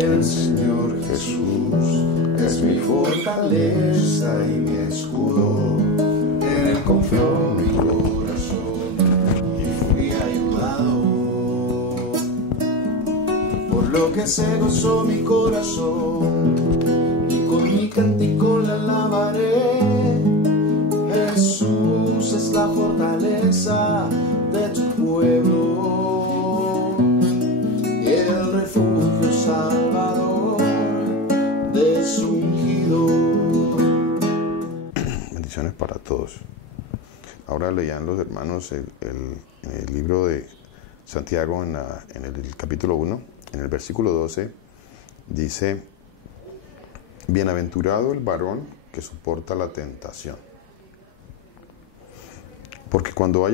El Señor Jesús es mi fortaleza y mi escudo. En Él confió mi corazón y fui ayudado. Por lo que se gozó mi corazón y con mi cántico la alabaré. Jesús es la fortaleza de tu pueblo y el refugio salvador de su ungido. Bendiciones para todos. Ahora leían los hermanos en el libro de Santiago, en el capítulo 1, en el versículo 12, dice: bienaventurado el varón que soporta la tentación. Porque cuando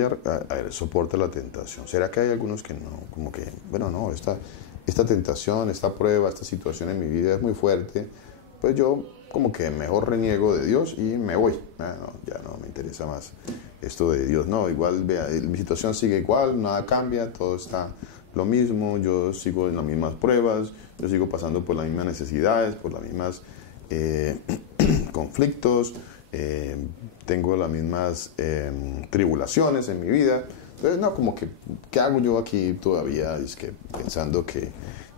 soporta la tentación, ¿será que hay algunos que no? Como que, bueno, no, esta tentación, esta prueba, esta situación en mi vida es muy fuerte, pues yo como que mejor reniego de Dios y me voy. Ya no me interesa más esto de Dios. No, igual, vea, mi situación sigue igual, nada cambia, todo está lo mismo, yo sigo en las mismas pruebas, yo sigo pasando por las mismas necesidades, por las mismas conflictos, tengo las mismas tribulaciones en mi vida. Entonces, no, como que, ¿qué hago yo aquí todavía? Es que pensando que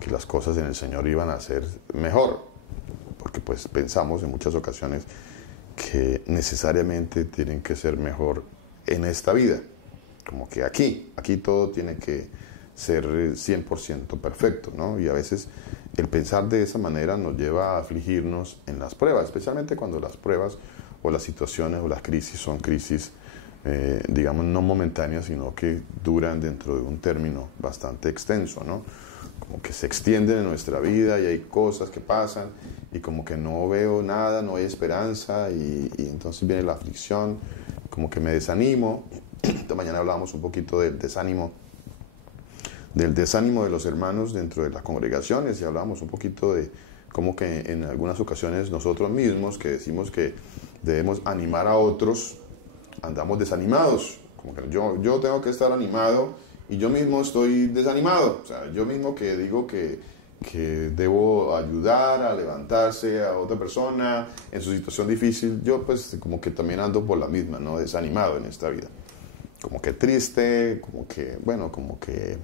las cosas en el Señor iban a ser mejor, porque pues pensamos en muchas ocasiones que necesariamente tienen que ser mejor en esta vida, como que aquí todo tiene que ser 100% perfecto, ¿no? Y a veces el pensar de esa manera nos lleva a afligirnos en las pruebas, especialmente cuando las pruebas o las situaciones o las crisis son crisis, digamos, no momentáneas, sino que duran dentro de un término bastante extenso, ¿no? Como que se extienden en nuestra vida y hay cosas que pasan y como que no veo nada, no hay esperanza y entonces viene la aflicción, como que me desanimo. Esta mañana hablábamos un poquito del desánimo de los hermanos dentro de las congregaciones y hablábamos un poquito de cómo que en algunas ocasiones nosotros mismos que decimos que debemos animar a otros, andamos desanimados, como que yo tengo que estar animado y yo mismo estoy desanimado. O sea, yo mismo que digo que debo ayudar a levantarse a otra persona en su situación difícil, yo pues como que también ando por la misma, ¿no? Desanimado en esta vida, como que triste, como que, bueno, como que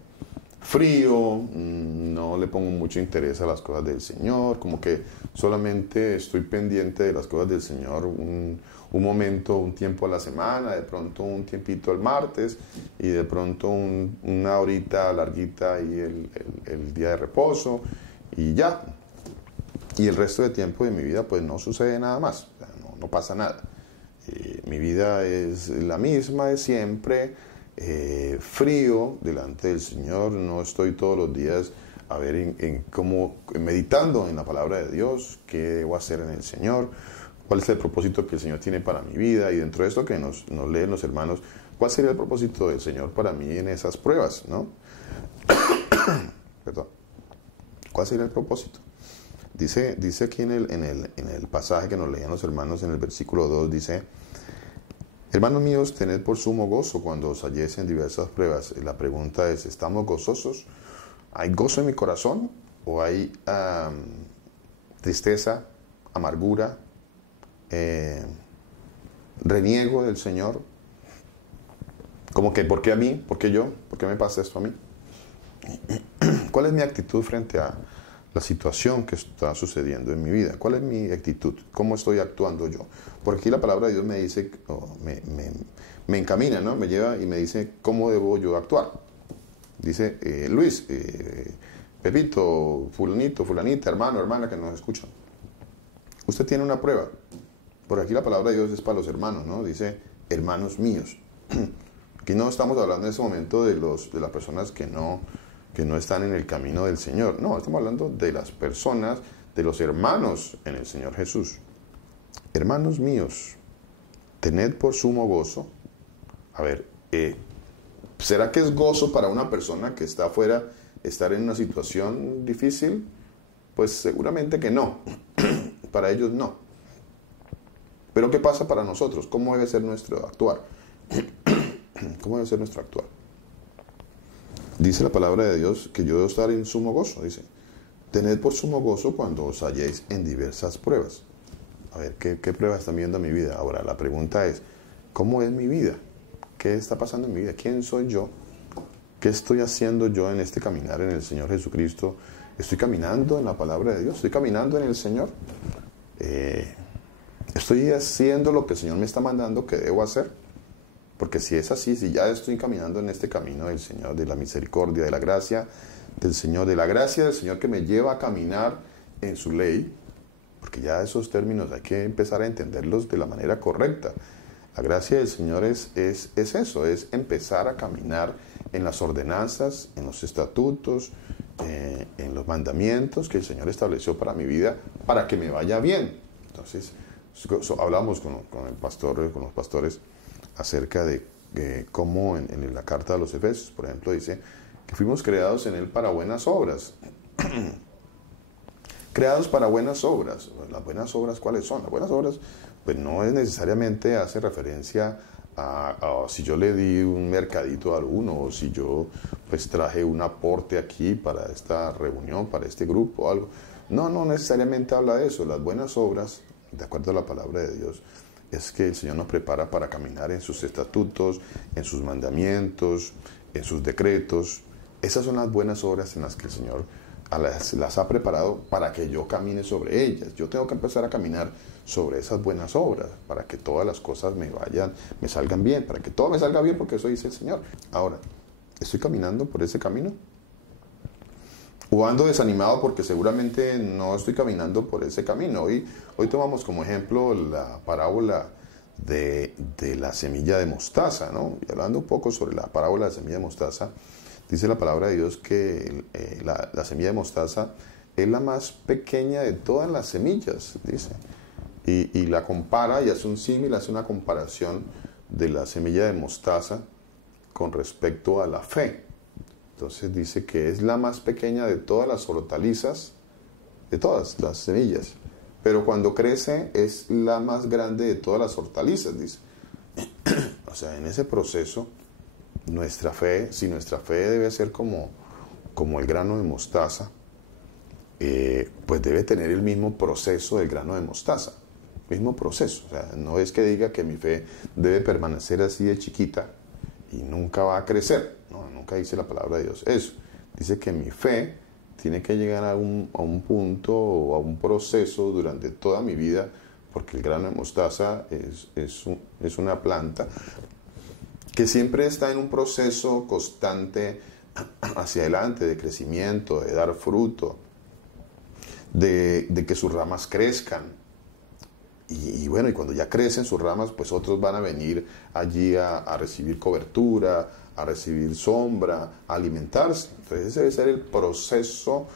frío, no le pongo mucho interés a las cosas del Señor, como que solamente estoy pendiente de las cosas del Señor un momento, un tiempo a la semana, de pronto un tiempito el martes y de pronto una horita larguita y el día de reposo y ya. Y el resto de tiempo de mi vida pues no sucede nada más, o sea, no pasa nada. Mi vida es la misma de siempre, frío delante del Señor, no estoy todos los días a ver cómo meditando en la palabra de Dios, qué debo hacer en el Señor, cuál es el propósito que el Señor tiene para mi vida, y dentro de esto que nos leen los hermanos, cuál sería el propósito del Señor para mí en esas pruebas, ¿no? Perdón. ¿Cuál sería el propósito? Dice aquí en el pasaje que nos leían los hermanos en el versículo 2, dice: hermanos míos, tened por sumo gozo cuando os halléis en diversas pruebas. Y la pregunta es, ¿estamos gozosos? ¿Hay gozo en mi corazón? ¿O hay tristeza, amargura, reniego del Señor? Como que, ¿por qué a mí? ¿Por qué yo? ¿Por qué me pasa esto a mí? ¿Cuál es mi actitud frente a la situación que está sucediendo en mi vida? ¿Cuál es mi actitud? ¿Cómo estoy actuando yo? Porque aquí la palabra de Dios me dice, me encamina, ¿no? Me lleva y me dice cómo debo yo actuar. Dice, Luis, Pepito, fulanito, fulanita, hermano, hermana que nos escuchan. Usted tiene una prueba. Por aquí la palabra de Dios es para los hermanos, ¿no? Dice, hermanos míos. Aquí no estamos hablando en ese momento de las personas que no están en el camino del Señor. No, estamos hablando de las personas, de los hermanos en el Señor Jesús. Hermanos míos, tened por sumo gozo. A ver, ¿será que es gozo para una persona que está afuera estar en una situación difícil? Pues seguramente que no. Para ellos no. Pero ¿qué pasa para nosotros? ¿Cómo debe ser nuestro actuar? ¿Cómo debe ser nuestro actuar? Dice la palabra de Dios que yo debo estar en sumo gozo, dice. tened por sumo gozo cuando os halléis en diversas pruebas. A ver, ¿qué pruebas están viendo en mi vida? Ahora, la pregunta es, ¿cómo es mi vida? ¿Qué está pasando en mi vida? ¿Quién soy yo? ¿Qué estoy haciendo yo en este caminar en el Señor Jesucristo? ¿Estoy caminando en la palabra de Dios? ¿Estoy caminando en el Señor? ¿Estoy haciendo lo que el Señor me está mandando que debo hacer? Porque si es así, si ya estoy caminando en este camino del Señor, de la misericordia, de la gracia del Señor, de la gracia del Señor que me lleva a caminar en su ley, porque ya esos términos hay que empezar a entenderlos de la manera correcta. La gracia del Señor es eso, es empezar a caminar en las ordenanzas, en los estatutos, en los mandamientos que el Señor estableció para mi vida, para que me vaya bien. Entonces, hablamos con los pastores acerca de cómo en la carta de los Efesios, por ejemplo, dice que fuimos creados en Él para buenas obras. Creados para buenas obras. ¿Las buenas obras cuáles son? Las buenas obras, pues no es necesariamente hace referencia a si yo le di un mercadito a alguno, o si yo pues traje un aporte aquí para esta reunión, para este grupo o algo. No necesariamente habla de eso. Las buenas obras, de acuerdo a la palabra de Dios, es que el Señor nos prepara para caminar en sus estatutos, en sus mandamientos, en sus decretos. Esas son las buenas obras en las que el Señor las ha preparado para que yo camine sobre ellas. Yo tengo que empezar a caminar sobre esas buenas obras para que todas las cosas me salgan bien, para que todo me salga bien, porque eso dice el Señor. Ahora, ¿estoy caminando por ese camino? ¿O ando desanimado porque seguramente no estoy caminando por ese camino? Hoy tomamos como ejemplo la parábola de la semilla de mostaza, ¿no? Y hablando un poco sobre la parábola de la semilla de mostaza, dice la palabra de Dios que la semilla de mostaza es la más pequeña de todas las semillas, dice. Y la compara y hace un símil, hace una comparación de la semilla de mostaza con respecto a la fe. Entonces dice que es la más pequeña de todas las hortalizas, de todas las semillas. Pero cuando crece es la más grande de todas las hortalizas, dice. O sea, en ese proceso, nuestra fe, si nuestra fe debe ser como el grano de mostaza, pues debe tener el mismo proceso del grano de mostaza. Mismo proceso. O sea, no es que diga que mi fe debe permanecer así de chiquita y nunca va a crecer. No, nunca dice la palabra de Dios eso. Dice que mi fe tiene que llegar a un punto o a un proceso durante toda mi vida, porque el grano de mostaza es una planta que siempre está en un proceso constante hacia adelante, de crecimiento, de dar fruto, de que sus ramas crezcan. Y bueno, y cuando ya crecen sus ramas, pues otros van a venir allí a recibir cobertura, a recibir sombra, a alimentarse. Entonces ese debe ser el proceso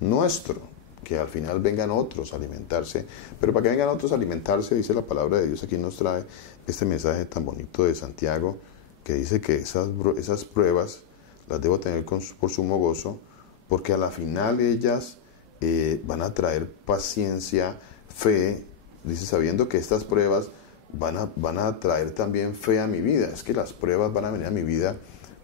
nuestro, que al final vengan otros a alimentarse. Pero para que vengan otros a alimentarse, dice la palabra de Dios, aquí nos trae este mensaje tan bonito de Santiago, que dice que esas pruebas las debo tener por sumo gozo, porque a la final ellas van a traer paciencia, fe. Dice, sabiendo que estas pruebas van a traer también fe a mi vida. Es que las pruebas van a venir a mi vida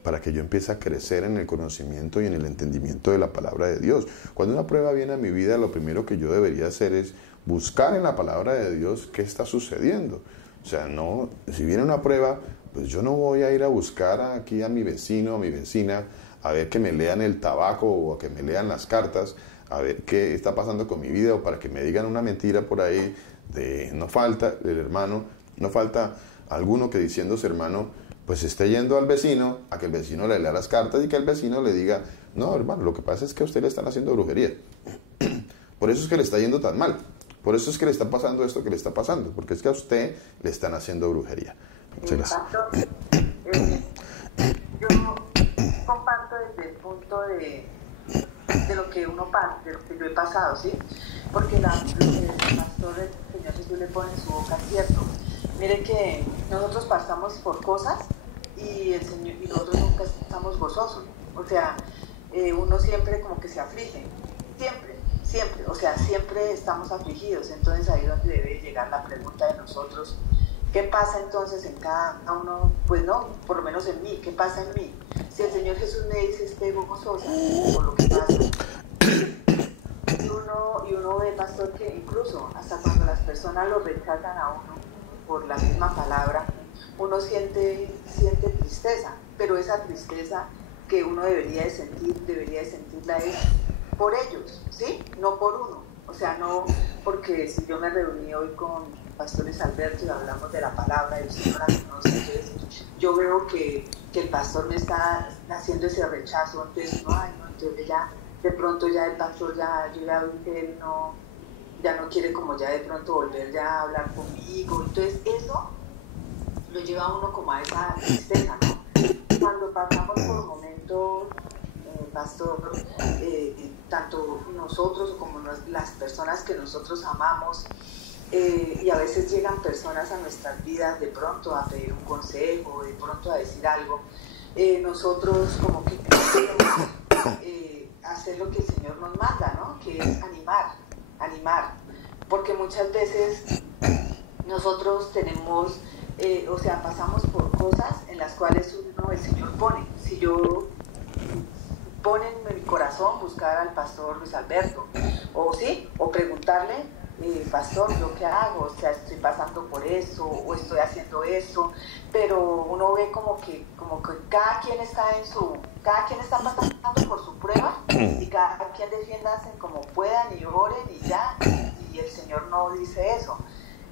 para que yo empiece a crecer en el conocimiento y en el entendimiento de la palabra de Dios. Cuando una prueba viene a mi vida, lo primero que yo debería hacer es buscar en la palabra de Dios qué está sucediendo. O sea, no, si viene una prueba, pues yo no voy a ir a buscar aquí a mi vecino o mi vecina a ver que me lean el tabaco o a que me lean las cartas, a ver qué está pasando con mi vida, o para que me digan una mentira por ahí. No falta alguno que diciéndose hermano, pues esté yendo al vecino a que el vecino le lea las cartas y que el vecino le diga, no hermano, lo que pasa es que a usted le están haciendo brujería. Por eso es que le está yendo tan mal. Por eso es que le está pasando esto que le está pasando. Porque es que a usted le están haciendo brujería. Muchas gracias. Yo comparto desde el punto de lo que uno pasa, de lo que yo he pasado, ¿sí? Porque el pastor del Señor Jesús le pone en su boca, cierto. Mire que nosotros pasamos por cosas y nosotros nunca estamos gozosos. O sea, uno siempre como que se aflige. Siempre. O sea, siempre estamos afligidos. Entonces ahí es donde debe llegar la pregunta de nosotros. ¿Qué pasa entonces en cada uno? Pues no, por lo menos en mí. ¿Qué pasa en mí? Si el Señor Jesús me dice esté gozosa por lo que pasa, Y uno ve, pastor, que incluso hasta cuando las personas lo rechazan a uno por la misma palabra, uno siente tristeza, pero esa tristeza que uno debería de sentirla es por ellos, ¿sí? No por uno. O sea, no porque si yo me reuní hoy con pastores Alberto y hablamos de la palabra del Señor, entonces yo veo que el pastor me está haciendo ese rechazo, entonces entonces ya de pronto ya el pastor yo ya vi que él ya no quiere como ya de pronto volver ya a hablar conmigo, entonces eso lo lleva a uno como a esa tristeza, ¿no? Cuando pasamos por momentos, pastor, tanto nosotros como las personas que nosotros amamos, y a veces llegan personas a nuestras vidas de pronto a pedir un consejo, de pronto a decir algo, nosotros como que queremos hacer lo que el Señor nos manda, ¿no? Que es animar, porque muchas veces nosotros tenemos, pasamos por cosas en las cuales el Señor pone. Si yo pone en mi corazón buscar al pastor Luis Alberto, o preguntarle, pastor, ¿yo qué hago? O sea, estoy pasando por eso, o estoy haciendo eso, pero uno ve como que cada quien está pasando por su prueba, y cada quien defiéndase como puedan y oren y ya, y el Señor no dice eso.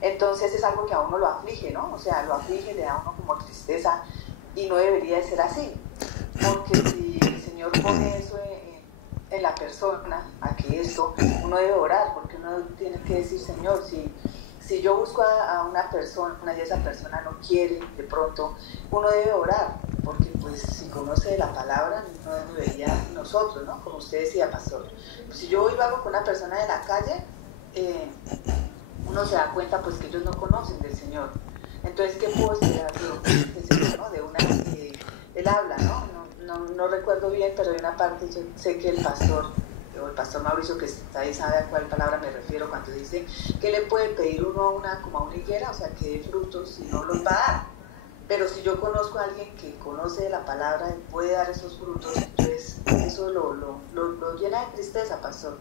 Entonces es algo que a uno lo aflige, ¿no? O sea, lo aflige, le da a uno como tristeza, y no debería de ser así, porque si el Señor pone eso en la persona, aquí esto, uno debe orar, porque uno tiene que decir, Señor, si yo busco a una persona y esa persona no quiere, de pronto, uno debe orar, porque pues si conoce la palabra, no debería nosotros, ¿no? Como usted decía, pastor, pues, si yo iba con una persona de la calle, uno se da cuenta pues que ellos no conocen del Señor. Entonces, ¿qué puedo esperar del Señor, ¿no? De una, él habla, no recuerdo bien, pero de una parte yo sé que el pastor Mauricio que está ahí sabe a cuál palabra me refiero cuando dice que le puede pedir uno como a una higuera, o sea, que dé frutos y no los va a dar. Pero si yo conozco a alguien que conoce la palabra y puede dar esos frutos, entonces eso lo llena de tristeza, pastor.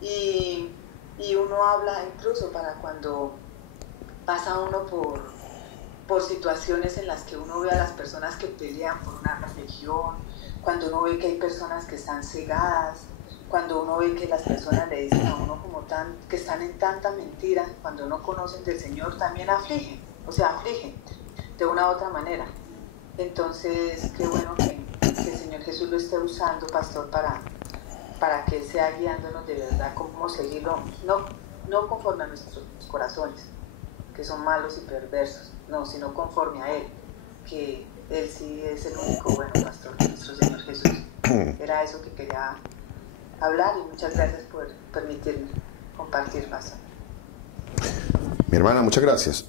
Y uno habla incluso para cuando pasa uno por situaciones en las que uno ve a las personas que pelean por una religión, cuando uno ve que hay personas que están cegadas, cuando uno ve que las personas le dicen a uno que están en tanta mentira, cuando no conocen del Señor, también afligen de una u otra manera. Entonces, qué bueno que el Señor Jesús lo esté usando, pastor, para que Él sea guiándonos de verdad cómo seguirlo, no conforme a nuestros corazones, que son malos y perversos, no, sino conforme a Él, que Él sí es el único bueno pastor, nuestro Señor Jesús. Era eso que quería hablar, y muchas gracias por permitirme compartir, pastor. Mi hermana, muchas gracias.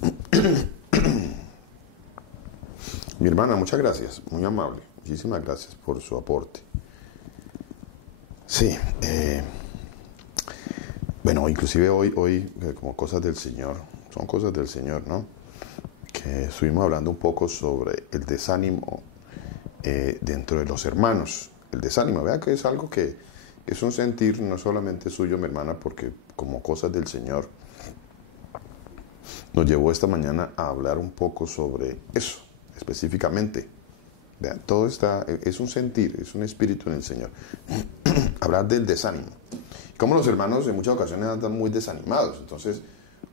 Mi hermana, muchas gracias, muy amable. Muchísimas gracias por su aporte. Sí, bueno, inclusive hoy como cosas del Señor, son cosas del Señor, ¿no? Que estuvimos hablando un poco sobre el desánimo dentro de los hermanos. El desánimo, vea que es algo que es un sentir no solamente suyo, mi hermana, porque como cosas del Señor nos llevó esta mañana a hablar un poco sobre eso, específicamente. Vean, todo es un sentir, es un espíritu en el Señor. Hablar del desánimo. Como los hermanos en muchas ocasiones andan muy desanimados, entonces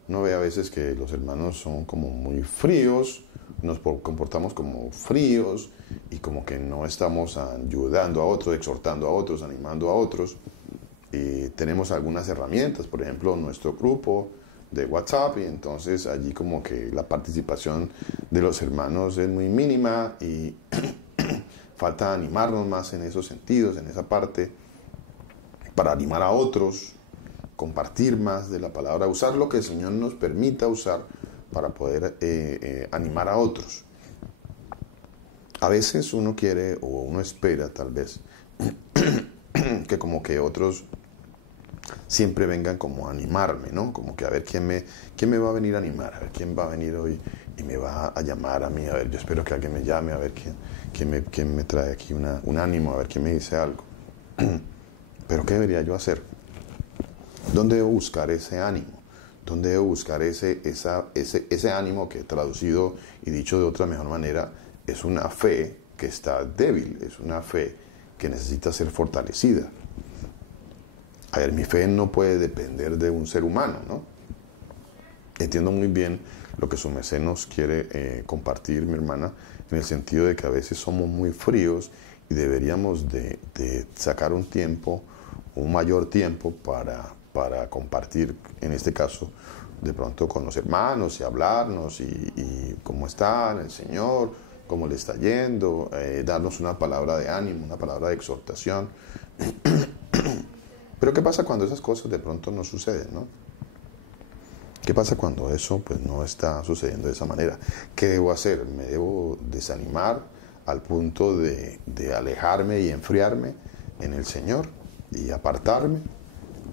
uno ve a veces que los hermanos son como muy fríos, nos comportamos como fríos y como que no estamos ayudando a otros, exhortando a otros, animando a otros. Y tenemos algunas herramientas, por ejemplo, nuestro grupo de WhatsApp, y entonces allí como que la participación de los hermanos es muy mínima y falta animarnos más en esos sentidos, en esa parte, para animar a otros, compartir más de la palabra, usar lo que el Señor nos permita usar para poder animar a otros. A veces uno quiere o uno espera tal vez que como que otros siempre vengan como a animarme, ¿no? Como que a ver quién me va a venir a animar, a ver quién va a venir hoy y me va a llamar a mí, a ver, yo espero que alguien me llame, a ver quién me trae aquí un ánimo, a ver quién me dice algo. Pero ¿qué debería yo hacer? ¿Dónde debo buscar ese ánimo? ¿Dónde debo buscar ese ánimo que, traducido y dicho de otra mejor manera, es una fe que está débil, es una fe que necesita ser fortalecida? A ver, mi fe no puede depender de un ser humano, ¿no? Entiendo muy bien lo que su merced nos quiere compartir, mi hermana, en el sentido de que a veces somos muy fríos y deberíamos de sacar un tiempo, un mayor tiempo para compartir, en este caso, de pronto con los hermanos y hablarnos y cómo está el Señor, cómo le está yendo, darnos una palabra de ánimo, una palabra de exhortación. Pero ¿qué pasa cuando esas cosas de pronto no suceden, no? ¿Qué pasa cuando eso pues no está sucediendo de esa manera? ¿Qué debo hacer? ¿Me debo desanimar al punto de alejarme y enfriarme en el Señor y apartarme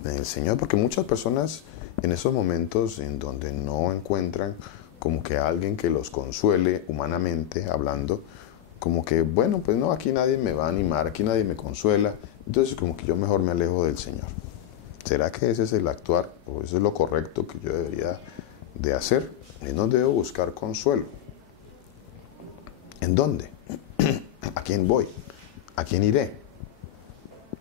en el Señor? Porque muchas personas en esos momentos en donde no encuentran como que alguien que los consuele humanamente hablando, como que bueno, pues no, aquí nadie me va a animar, aquí nadie me consuela, entonces como que yo mejor me alejo del Señor. ¿Será que ese es el actuar o eso es lo correcto que yo debería de hacer? ¿En dónde debo buscar consuelo? ¿En dónde? ¿A quién voy? ¿A quién iré?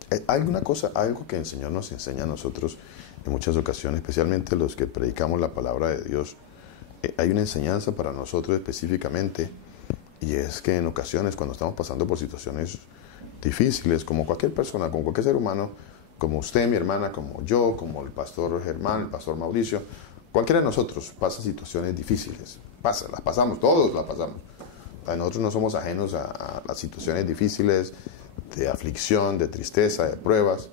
Hay alguna cosa, algo que el Señor nos enseña a nosotros en muchas ocasiones, especialmente los que predicamos la palabra de Dios. Hay una enseñanza para nosotros específicamente, y es que en ocasiones cuando estamos pasando por situaciones difíciles, como cualquier persona, como cualquier ser humano, como usted, mi hermana, como yo, como el pastor Germán, el pastor Mauricio, cualquiera de nosotros pasa situaciones difíciles. Las pasamos, todos las pasamos. Nosotros no somos ajenos a las situaciones difíciles, de aflicción, de tristeza, de pruebas.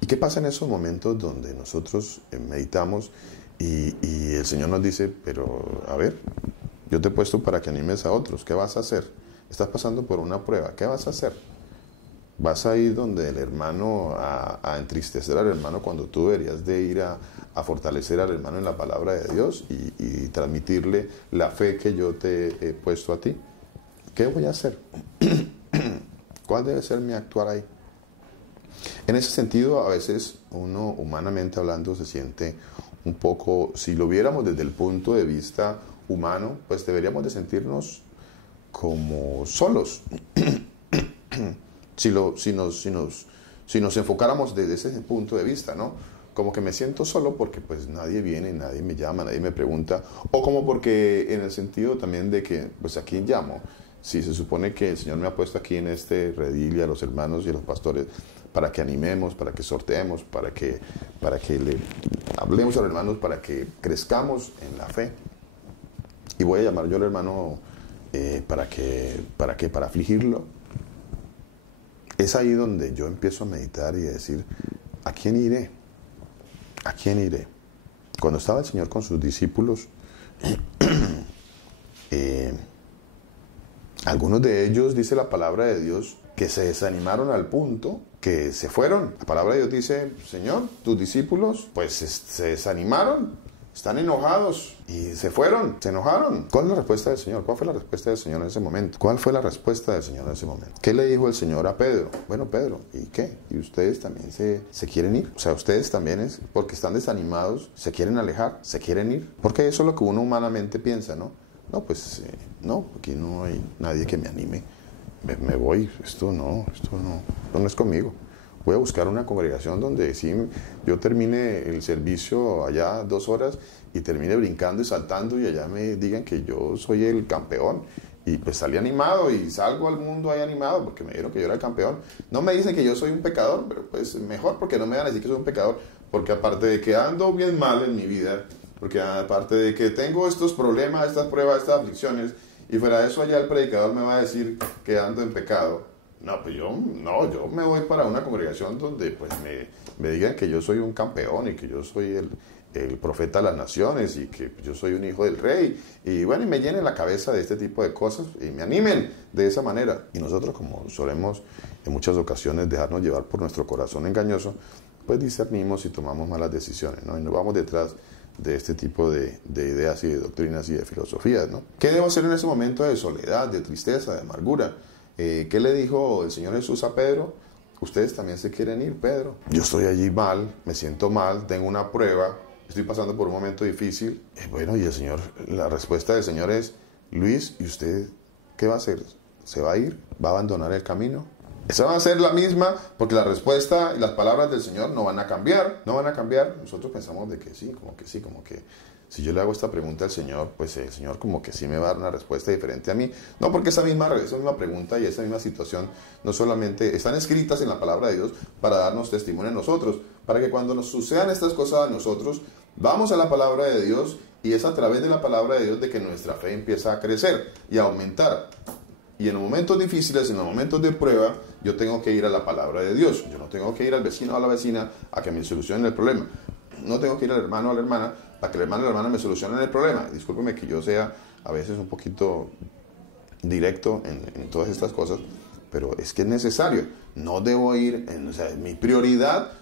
¿Y qué pasa en esos momentos donde nosotros meditamos y el Señor nos dice, pero a ver, yo te he puesto para que animes a otros, ¿qué vas a hacer? Estás pasando por una prueba, ¿qué vas a hacer? ¿Vas a ir donde el hermano a entristecer al hermano cuando tú deberías de ir a fortalecer al hermano en la palabra de Dios y transmitirle la fe que yo te he puesto a ti? ¿Qué voy a hacer? ¿Cuál debe ser mi actuar ahí? En ese sentido, a veces uno, humanamente hablando, se siente un poco, si lo viéramos desde el punto de vista humano, pues deberíamos de sentirnos como solos. Si nos enfocáramos desde ese punto de vista, ¿no? Como que me siento solo porque pues nadie viene, nadie me llama, nadie me pregunta, o como porque en el sentido también de que, pues ¿a quién llamo? Si se supone que el Señor me ha puesto aquí en este redil y a los hermanos y a los pastores para que animemos, para que sorteemos, para que le hablemos a los hermanos, para que crezcamos en la fe. Y voy a llamar yo al hermano para afligirlo. Es ahí donde yo empiezo a meditar y a decir, ¿a quién iré? ¿A quién iré? Cuando estaba el Señor con sus discípulos, algunos de ellos, dice la palabra de Dios, que se desanimaron al punto que se fueron. La palabra de Dios dice, Señor, tus discípulos pues se desanimaron, están enojados y se fueron, se enojaron. ¿Cuál es la respuesta del Señor? ¿Cuál fue la respuesta del Señor en ese momento? ¿Cuál fue la respuesta del Señor en ese momento? ¿Qué le dijo el Señor a Pedro? Bueno, Pedro, ¿y qué? ¿Y ustedes también se quieren ir? O sea, ustedes también porque están desanimados, se quieren alejar, se quieren ir. Porque eso es lo que uno humanamente piensa, ¿no? No, pues no, aquí no hay nadie que me anime. Me voy, esto no es conmigo. Voy a buscar una congregación donde sí yo termine el servicio allá 2 horas y termine brincando y saltando y allá me digan que yo soy el campeón. Y pues salí animado y salgo al mundo ahí animado porque me dijeron que yo era el campeón. No me dicen que yo soy un pecador, pero pues mejor porque no me van a decir que soy un pecador. Porque aparte de que ando bien mal en mi vida, porque aparte de que tengo estos problemas, estas pruebas, estas aflicciones, y fuera de eso allá el predicador me va a decir que ando en pecado. No, pues yo me voy para una congregación donde pues me digan que yo soy un campeón y que yo soy el profeta de las naciones y que yo soy un hijo del rey. Y bueno, y me llenen la cabeza de este tipo de cosas y me animen de esa manera. Y nosotros, como solemos en muchas ocasiones dejarnos llevar por nuestro corazón engañoso, pues discernimos y tomamos malas decisiones, ¿no? Y nos vamos detrás de este tipo de ideas y de doctrinas y de filosofías, ¿no? ¿Qué debo hacer en ese momento de soledad, de tristeza, de amargura? ¿Qué le dijo el Señor Jesús a Pedro ustedes también se quieren ir, Pedro. Yo estoy allí mal, me siento mal, tengo una prueba, estoy pasando por un momento difícil. Bueno, y el Señor, la respuesta del Señor es, Luis, ¿y usted qué va a hacer? ¿Se va a ir? ¿Va a abandonar el camino? Esa va a ser la misma, porque la respuesta y las palabras del Señor no van a cambiar, no van a cambiar. Nosotros pensamos de que sí, como que si yo le hago esta pregunta al Señor, pues el Señor como que sí me va a dar una respuesta diferente a mí. No, porque esa misma pregunta y esa misma situación no solamente están escritas en la palabra de Dios para darnos testimonio a nosotros, para que cuando nos sucedan estas cosas a nosotros, vamos a la palabra de Dios y es a través de la palabra de Dios de que nuestra fe empieza a crecer y a aumentar. Y en los momentos difíciles, en los momentos de prueba, yo tengo que ir a la palabra de Dios. Yo no tengo que ir al vecino o a la vecina a que me solucionen el problema. No tengo que ir al hermano o a la hermana para que el hermano o la hermana me solucionen el problema. Discúlpeme que yo sea a veces un poquito directo en todas estas cosas, pero es que es necesario. No debo ir, o sea, mi prioridad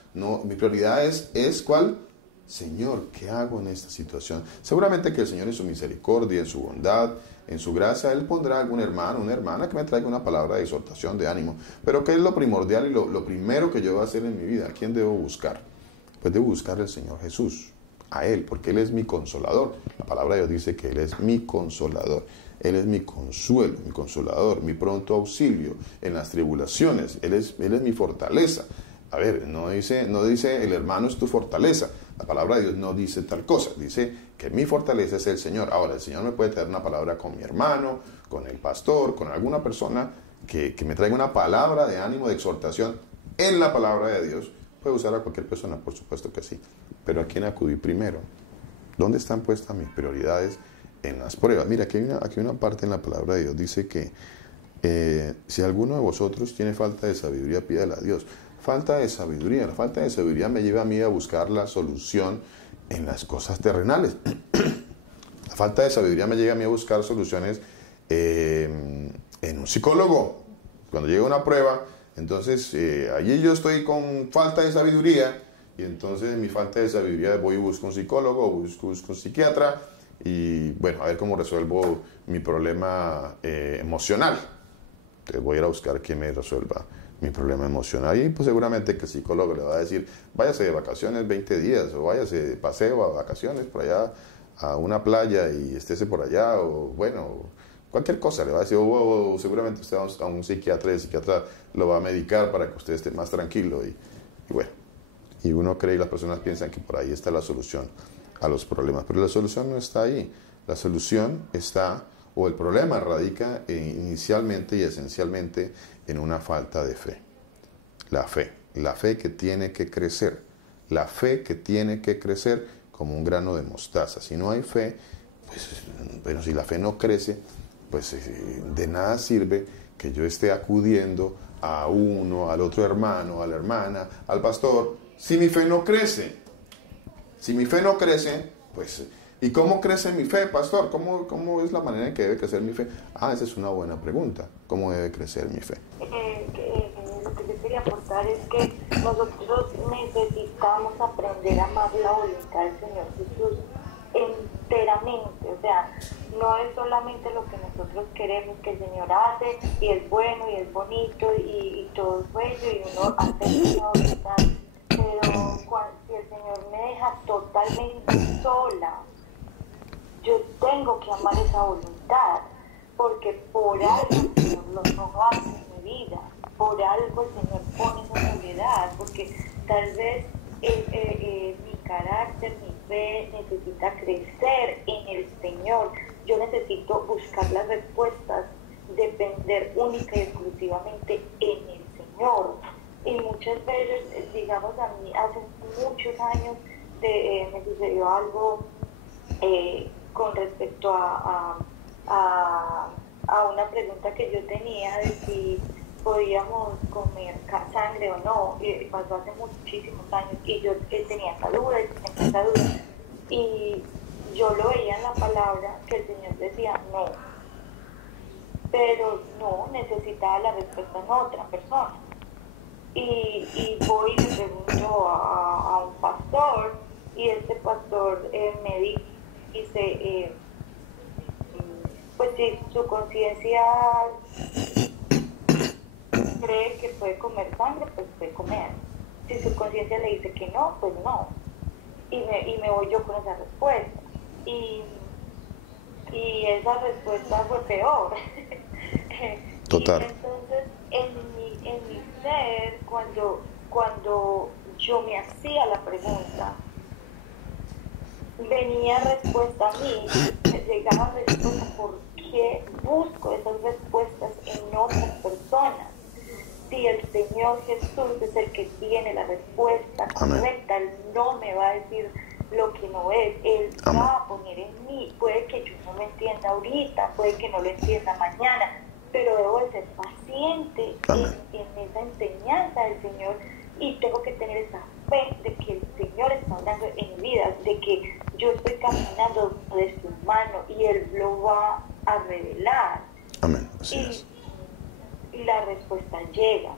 es ¿cuál? Señor, ¿qué hago en esta situación? Seguramente que el Señor en su misericordia, en su bondad, en su gracia, Él pondrá algún hermano, una hermana que me traiga una palabra de exhortación, de ánimo. Pero ¿qué es lo primordial y lo primero que yo voy a hacer en mi vida? ¿A quién debo buscar? Pues debo buscar al Señor Jesús, a Él, porque Él es mi consolador. La palabra de Dios dice que Él es mi consolador. Él es mi consuelo, mi consolador, mi pronto auxilio en las tribulaciones. Él es mi fortaleza. A ver, no dice el hermano es tu fortaleza. La palabra de Dios no dice tal cosa. Dice que mi fortaleza es el Señor. Ahora, el Señor me puede traer una palabra con mi hermano, con el pastor, con alguna persona que me traiga una palabra de ánimo, de exhortación en la palabra de Dios. Puede usar a cualquier persona, por supuesto que sí. Pero ¿a quién acudí primero? ¿Dónde están puestas mis prioridades en las pruebas? Mira, aquí hay una parte en la palabra de Dios. Dice que si alguno de vosotros tiene falta de sabiduría, pídala a Dios. Falta de sabiduría. La falta de sabiduría me lleva a mí a buscar la solución en las cosas terrenales. La falta de sabiduría me lleva a mí a buscar soluciones en un psicólogo. Cuando llega una prueba, entonces allí yo estoy con falta de sabiduría y entonces mi falta de sabiduría voy y busco un psicólogo, busco un psiquiatra y bueno, a ver cómo resuelvo mi problema emocional. Entonces voy a ir a buscar quien me resuelva mi problema emocional y pues seguramente que el psicólogo le va a decir váyase de vacaciones 20 días o váyase de paseo a vacaciones por allá a una playa y estése por allá o bueno, cualquier cosa le va a decir o seguramente usted va a un psiquiatra y el psiquiatra lo va a medicar para que usted esté más tranquilo y bueno, y uno cree y las personas piensan que por ahí está la solución a los problemas, pero la solución no está ahí. La solución está, o el problema radica inicialmente y esencialmente en una falta de fe. La fe que tiene que crecer, la fe que tiene que crecer como un grano de mostaza. Si no hay fe, pues, bueno, si la fe no crece, pues de nada sirve que yo esté acudiendo a uno, al otro hermano, a la hermana, al pastor, si mi fe no crece. Si mi fe no crece, pues... ¿Y cómo crece mi fe, pastor? ¿Cómo es la manera en que debe crecer mi fe? Esa es una buena pregunta. ¿Cómo debe crecer mi fe? Lo que yo quería aportar es que nosotros necesitamos aprender a amar la voluntad del Señor Jesús enteramente. O sea, no es solamente lo que nosotros queremos que el Señor hace, y es bueno, y es bonito, y todo es bello, y uno hace una voluntad. Pero si el Señor me deja totalmente sola, yo tengo que amar esa voluntad, porque por algo el Señor lo hace en mi vida, por algo el Señor pone esa soledad, porque tal vez mi carácter, mi fe necesita crecer en el Señor. Yo necesito buscar las respuestas, depender única y exclusivamente en el Señor. Y muchas veces, digamos, a mí hace muchos años me sucedió algo con respecto a una pregunta que yo tenía de si podíamos comer sangre o no. Y pasó hace muchísimos años y yo tenía esa duda y yo lo veía en la palabra que el Señor decía no, pero no, necesitaba la respuesta en otra persona. Y voy y le pregunto a un pastor, y este pastor me dice, pues si su conciencia cree que puede comer sangre, pues puede comer. Si su conciencia le dice que no, pues no. Y me voy yo con esa respuesta. Y esa respuesta fue peor. Total. Y entonces, en mi ser, cuando yo me hacía la pregunta, venía respuesta a mí, me llegaba respuesta, ¿por qué busco esas respuestas en otras personas? Si el Señor Jesús es el que tiene la respuesta correcta, Él no me va a decir lo que no es, Él va a poner en mí. Puede que yo no lo entienda ahorita, puede que no lo entienda mañana, pero debo de ser paciente en esa enseñanza del Señor, y tengo que tener esa fe de que el Señor está hablando en mi vida, de que yo estoy caminando de su mano y Él lo va a revelar. Amén. Así es. Y la respuesta llega.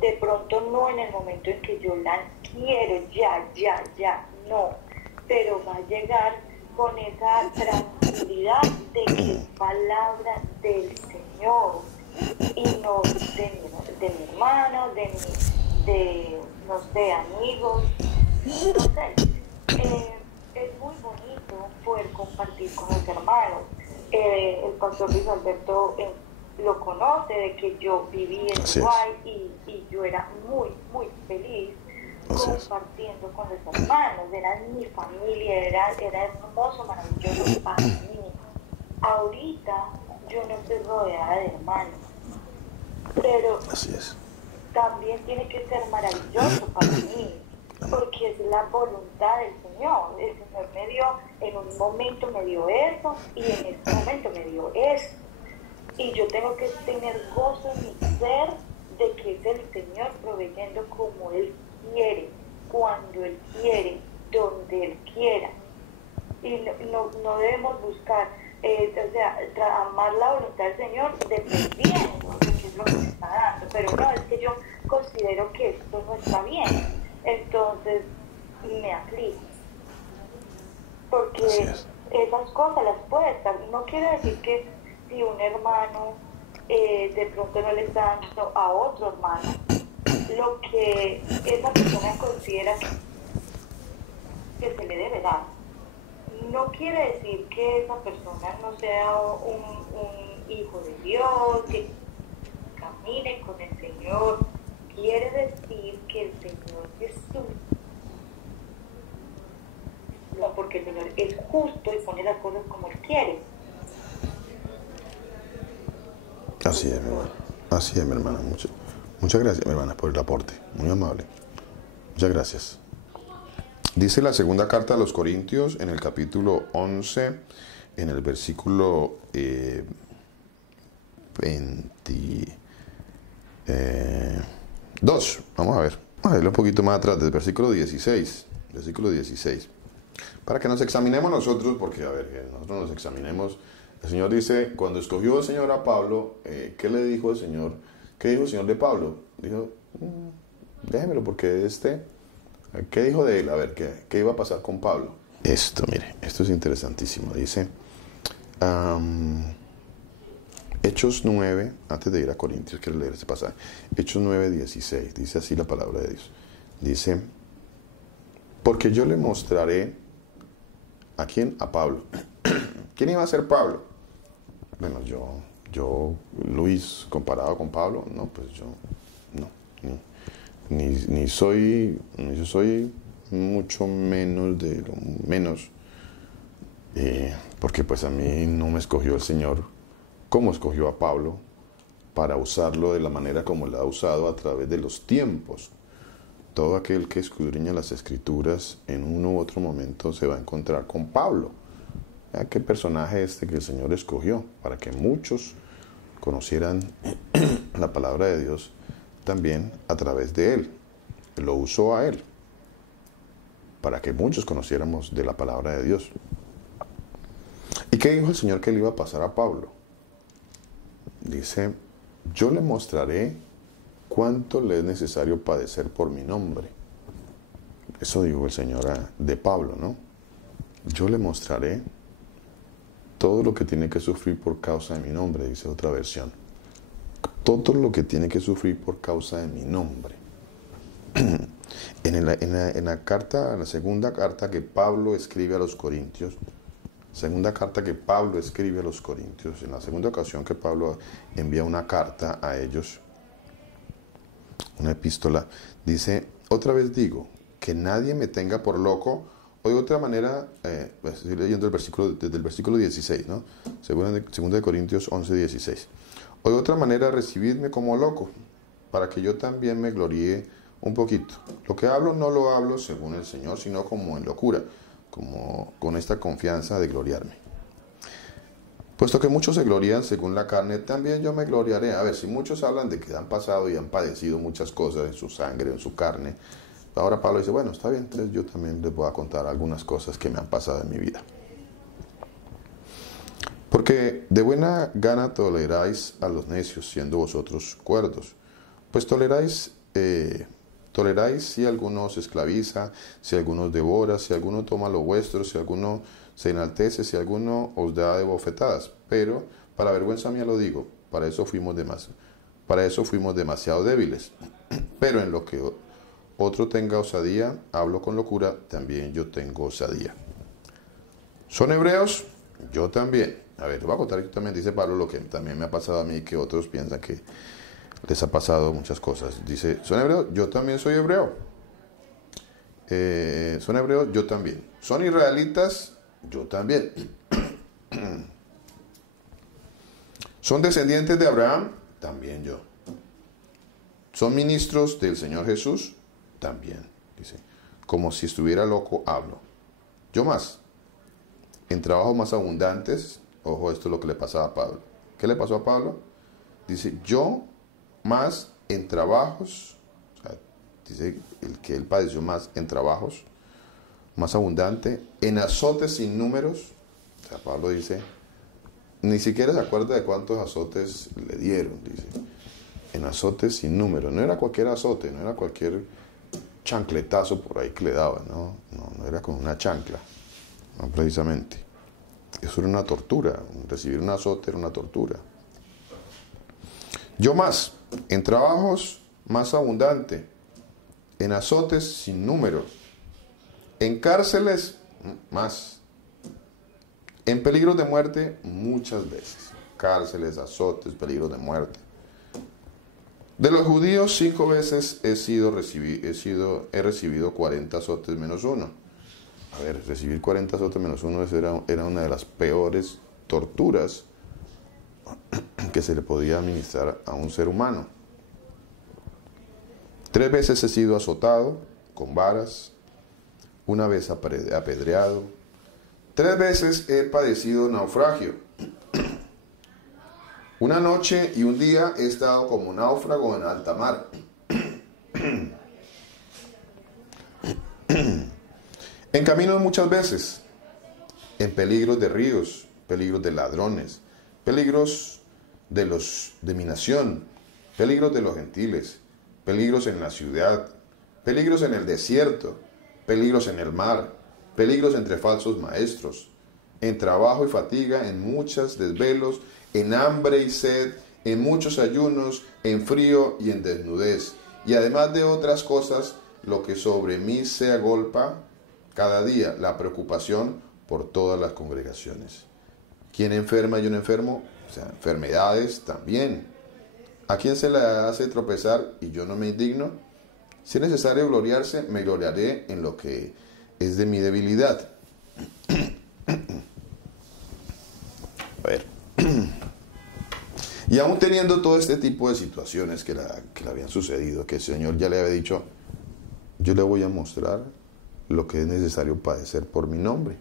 De pronto no en el momento en que yo la quiero, ya, no. Pero va a llegar con esa tranquilidad de que es palabra del Señor y no de mi hermano, de no sé, amigos, no sé. Es muy bonito poder compartir con los hermanos. El pastor Luis Alberto lo conoce, de que yo viví en Uruguay y yo era muy, muy feliz compartiendo con los hermanos. Eran mi familia, era hermoso, maravilloso para mí. Ahorita yo no estoy rodeada de hermanos, pero también tiene que ser maravilloso para mí, porque es la voluntad del Señor. El Señor me dio, en un momento me dio eso, y en este momento me dio eso. Y yo tengo que tener gozo en mi ser de que es el Señor proveyendo como Él quiere, cuando Él quiere, donde Él quiera. Y no debemos buscar, amar la voluntad del Señor dependiendo de qué es lo que me está dando. Pero no, es que yo considero que esto no está bien. Entonces me aflige. Porque esas cosas las puede estar. No quiere decir que si un hermano de pronto no le está dando a otro hermano lo que esa persona considera que se le debe dar, no quiere decir que esa persona no sea un hijo de Dios, que camine con el Señor. Quiere decir que el Señor Jesús, no, porque el Señor es justo y pone las cosas como Él quiere. Así es, mi hermana. Así es, mi hermana. Muchas gracias, mi hermana, por el aporte. Muy amable. Muchas gracias. Dice la segunda carta a los Corintios, en el capítulo 11, en el versículo 22. Vamos a ver. Vamos a verlo un poquito más atrás, del versículo 16. Versículo 16. Para que nos examinemos nosotros, porque, a ver, que nosotros nos examinemos. El Señor dice, cuando escogió el Señor a Pablo, ¿qué le dijo el Señor? ¿Qué dijo el Señor de Pablo? Dijo, déjemelo, porque ¿qué dijo de él? A ver, ¿qué iba a pasar con Pablo? Esto, mire, esto es interesantísimo. Dice, Hechos 9, antes de ir a Corintios, quiero leer este pasaje. Hechos 9, 16, dice así la palabra de Dios. Dice, porque yo le mostraré, ¿a quién? A Pablo. ¿Quién iba a ser Pablo? Bueno, yo, Luis, comparado con Pablo, no, pues yo, no, ni soy mucho menos de lo menos, porque pues a mí no me escogió el Señor como escogió a Pablo, para usarlo de la manera como Él ha usado a través de los tiempos. Todo aquel que escudriña las Escrituras en uno u otro momento se va a encontrar con Pablo. ¿Qué personaje que el Señor escogió? Para que muchos conocieran la palabra de Dios también a través de Él. Lo usó a Él para que muchos conociéramos de la palabra de Dios. ¿Y qué dijo el Señor que le iba a pasar a Pablo? Dice, yo le mostraré cuánto le es necesario padecer por mi nombre. Eso dijo el Señor de Pablo, ¿no? Yo le mostraré todo lo que tiene que sufrir por causa de mi nombre, dice otra versión. todo lo que tiene que sufrir por causa de mi nombre. En la carta, la segunda carta que Pablo escribe a los Corintios, en la segunda ocasión que Pablo envía una carta a ellos, una epístola, dice: otra vez digo, que nadie me tenga por loco, o de otra manera, estoy leyendo desde el versículo 16, ¿no? Segunda de Corintios 11, 16. O de otra manera, recibidme como loco, para que yo también me gloríe un poquito. Lo que hablo no lo hablo según el Señor, sino como en locura, como con esta confianza de gloriarme. Puesto que muchos se glorían según la carne, también yo me gloriaré. A ver, si muchos hablan de que han pasado y han padecido muchas cosas en su sangre, en su carne, ahora Pablo dice: bueno, está bien, entonces yo también les voy a contar algunas cosas que me han pasado en mi vida. Porque de buena gana toleráis a los necios, siendo vosotros cuerdos. Pues toleráis si alguno os esclaviza, si alguno os devora, si alguno toma lo vuestro, si alguno se enaltece, si alguno os da de bofetadas. Pero, para vergüenza mía lo digo, para eso fuimos demasiado débiles. Pero en lo que otro tenga osadía, hablo con locura, también yo tengo osadía. ¿Son hebreos? Yo también. A ver, voy a contar aquí también, dice Pablo, lo que también me ha pasado a mí, que otros piensan que les ha pasado muchas cosas. Dice: ¿son hebreos? Yo también soy hebreo. ¿Son hebreos? Yo también. ¿Son israelitas? Yo también. ¿Son descendientes de Abraham? También yo. ¿Son ministros del Señor Jesús? También. Dice: como si estuviera loco, hablo. Yo más. En trabajos más abundantes. Ojo, esto es lo que le pasaba a Pablo. ¿Qué le pasó a Pablo? Dice: yo más en trabajos, o sea, dice que él padeció más en trabajos, más abundante, en azotes sin números. O sea, Pablo dice, ni siquiera se acuerda de cuántos azotes le dieron, dice, en azotes sin números. No era cualquier azote, no era cualquier chancletazo por ahí que le daban, no era con una chancla, no precisamente. Eso era una tortura, recibir un azote era una tortura. Yo más, en trabajos más abundante, en azotes sin número, en cárceles más, en peligros de muerte muchas veces. Cárceles, azotes, peligros de muerte. De los judíos 5 veces he recibido 40 azotes menos uno. A ver, recibir 40 azotes menos uno era una de las peores torturas que se le podía administrar a un ser humano. 3 veces he sido azotado con varas, 1 vez apedreado, 3 veces he padecido naufragio. Una noche y un día he estado como náufrago en alta mar. En caminos muchas veces, en peligros de ríos, peligros de ladrones, peligros de mi nación, peligros de los gentiles, peligros en la ciudad, peligros en el desierto, peligros en el mar, peligros entre falsos maestros, en trabajo y fatiga, en muchos desvelos, en hambre y sed, en muchos ayunos, en frío y en desnudez, y además de otras cosas, lo que sobre mí se agolpa cada día, la preocupación por todas las congregaciones. ¿Quién enferma y un enfermo? O sea, enfermedades también. ¿A quién se le hace tropezar y yo no me indigno? Si es necesario gloriarse, me gloriaré en lo que es de mi debilidad. A ver. Y aún teniendo todo este tipo de situaciones que le habían sucedido, que el Señor ya le había dicho, yo le voy a mostrar lo que es necesario padecer por mi nombre.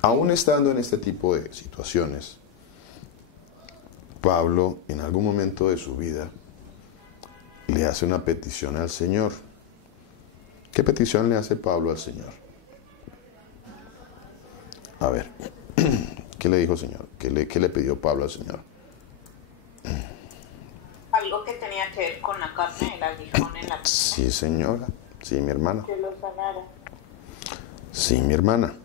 Aún estando en este tipo de situaciones, Pablo, en algún momento de su vida, le hace una petición al Señor. ¿Qué petición le hace Pablo al Señor? A ver, ¿qué le dijo el Señor? ¿Qué le pidió Pablo al Señor? Algo que tenía que ver con la carne, el aguijón en la carne. Sí, señora. Sí, mi hermana. Que lo sanara. Sí, mi hermana.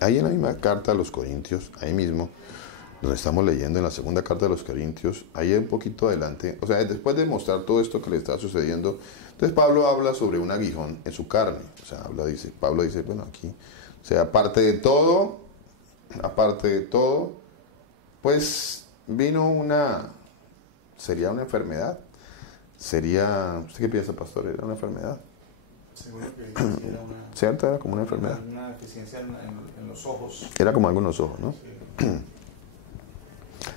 Ahí en la misma carta a los Corintios, ahí mismo, donde estamos leyendo en la segunda carta de los Corintios, ahí un poquito adelante, o sea, después de mostrar todo esto que le está sucediendo, entonces Pablo habla sobre un aguijón en su carne, o sea, Pablo dice, bueno, aquí, o sea, aparte de todo, pues sería una enfermedad, ¿usted qué piensa, pastor? ¿Era una enfermedad? Seguro que era una... ¿Cierto? Era como una enfermedad. Una deficiencia en los ojos. Era como algunos ojos, ¿no? Sí.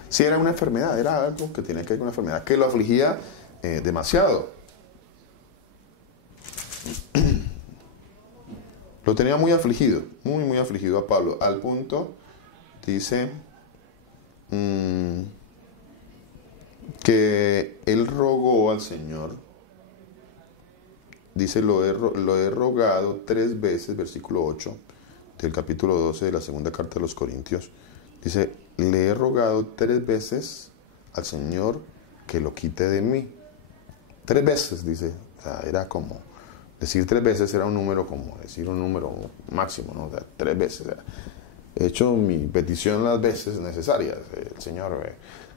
Sí, era una enfermedad, era algo que tenía que ver con una enfermedad que lo afligía demasiado. Lo tenía muy afligido, muy afligido a Pablo, al punto, dice, que él rogó al Señor, dice, lo he rogado 3 veces, versículo 8 del capítulo 12 de la segunda carta de los Corintios, dice, le he rogado 3 veces al Señor que lo quite de mí. 3 veces, dice, o sea, era como, decir 3 veces era un número como decir un número máximo, ¿no? O sea, 3 veces, o sea, he hecho mi petición las veces necesarias. El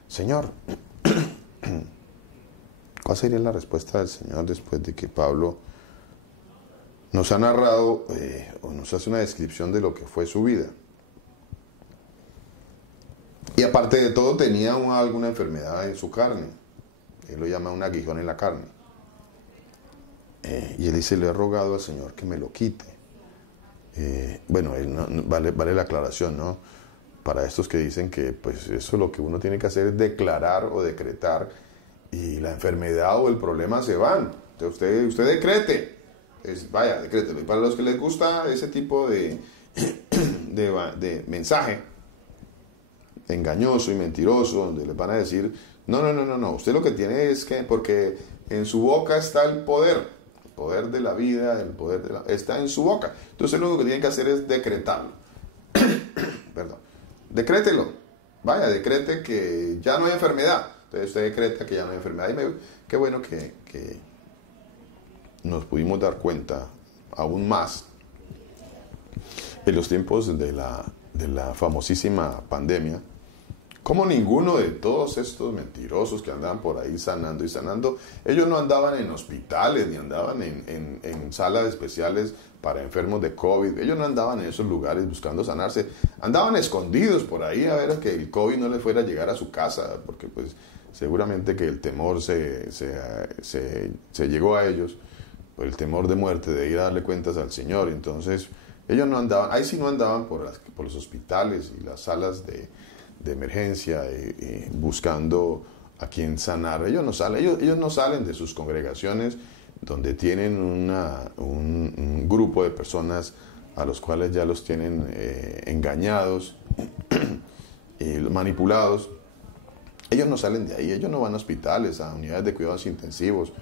Señor, ¿cuál sería la respuesta del Señor después de que Pablo nos ha narrado o nos hace una descripción de lo que fue su vida? Y aparte de todo tenía alguna enfermedad en su carne. Él lo llama un aguijón en la carne. Y él dice, le he rogado al Señor que me lo quite. Bueno, vale la aclaración, ¿no? Para estos que dicen que pues eso lo que uno tiene que hacer es declarar o decretar y la enfermedad o el problema se van. Entonces usted decrete. Vaya, decrételo. Y para los que les gusta ese tipo de mensaje engañoso y mentiroso, donde les van a decir, no, usted lo que tiene es que, porque en su boca está el poder de la vida, está en su boca. Entonces lo único que tiene que hacer es decretarlo. Perdón. Decrételo. Vaya, decrete que ya no hay enfermedad. Entonces usted decreta que ya no hay enfermedad. Y qué bueno que nos pudimos dar cuenta aún más en los tiempos de la famosísima pandemia, como ninguno de todos estos mentirosos que andaban por ahí sanando, ellos no andaban en hospitales, ni andaban en salas especiales para enfermos de COVID, ellos no andaban en esos lugares buscando sanarse, andaban escondidos por ahí a ver que el COVID no les fuera a llegar a su casa, porque pues seguramente que el temor se llegó a ellos, el temor de muerte, de ir a darle cuentas al Señor. Entonces ellos no andaban, ahí sí no andaban por los hospitales y las salas de emergencia buscando a quien sanar. Ellos no salen de sus congregaciones donde tienen un grupo de personas a los cuales ya los tienen engañados y manipulados. Ellos no salen de ahí, ellos no van a hospitales, a unidades de cuidados intensivos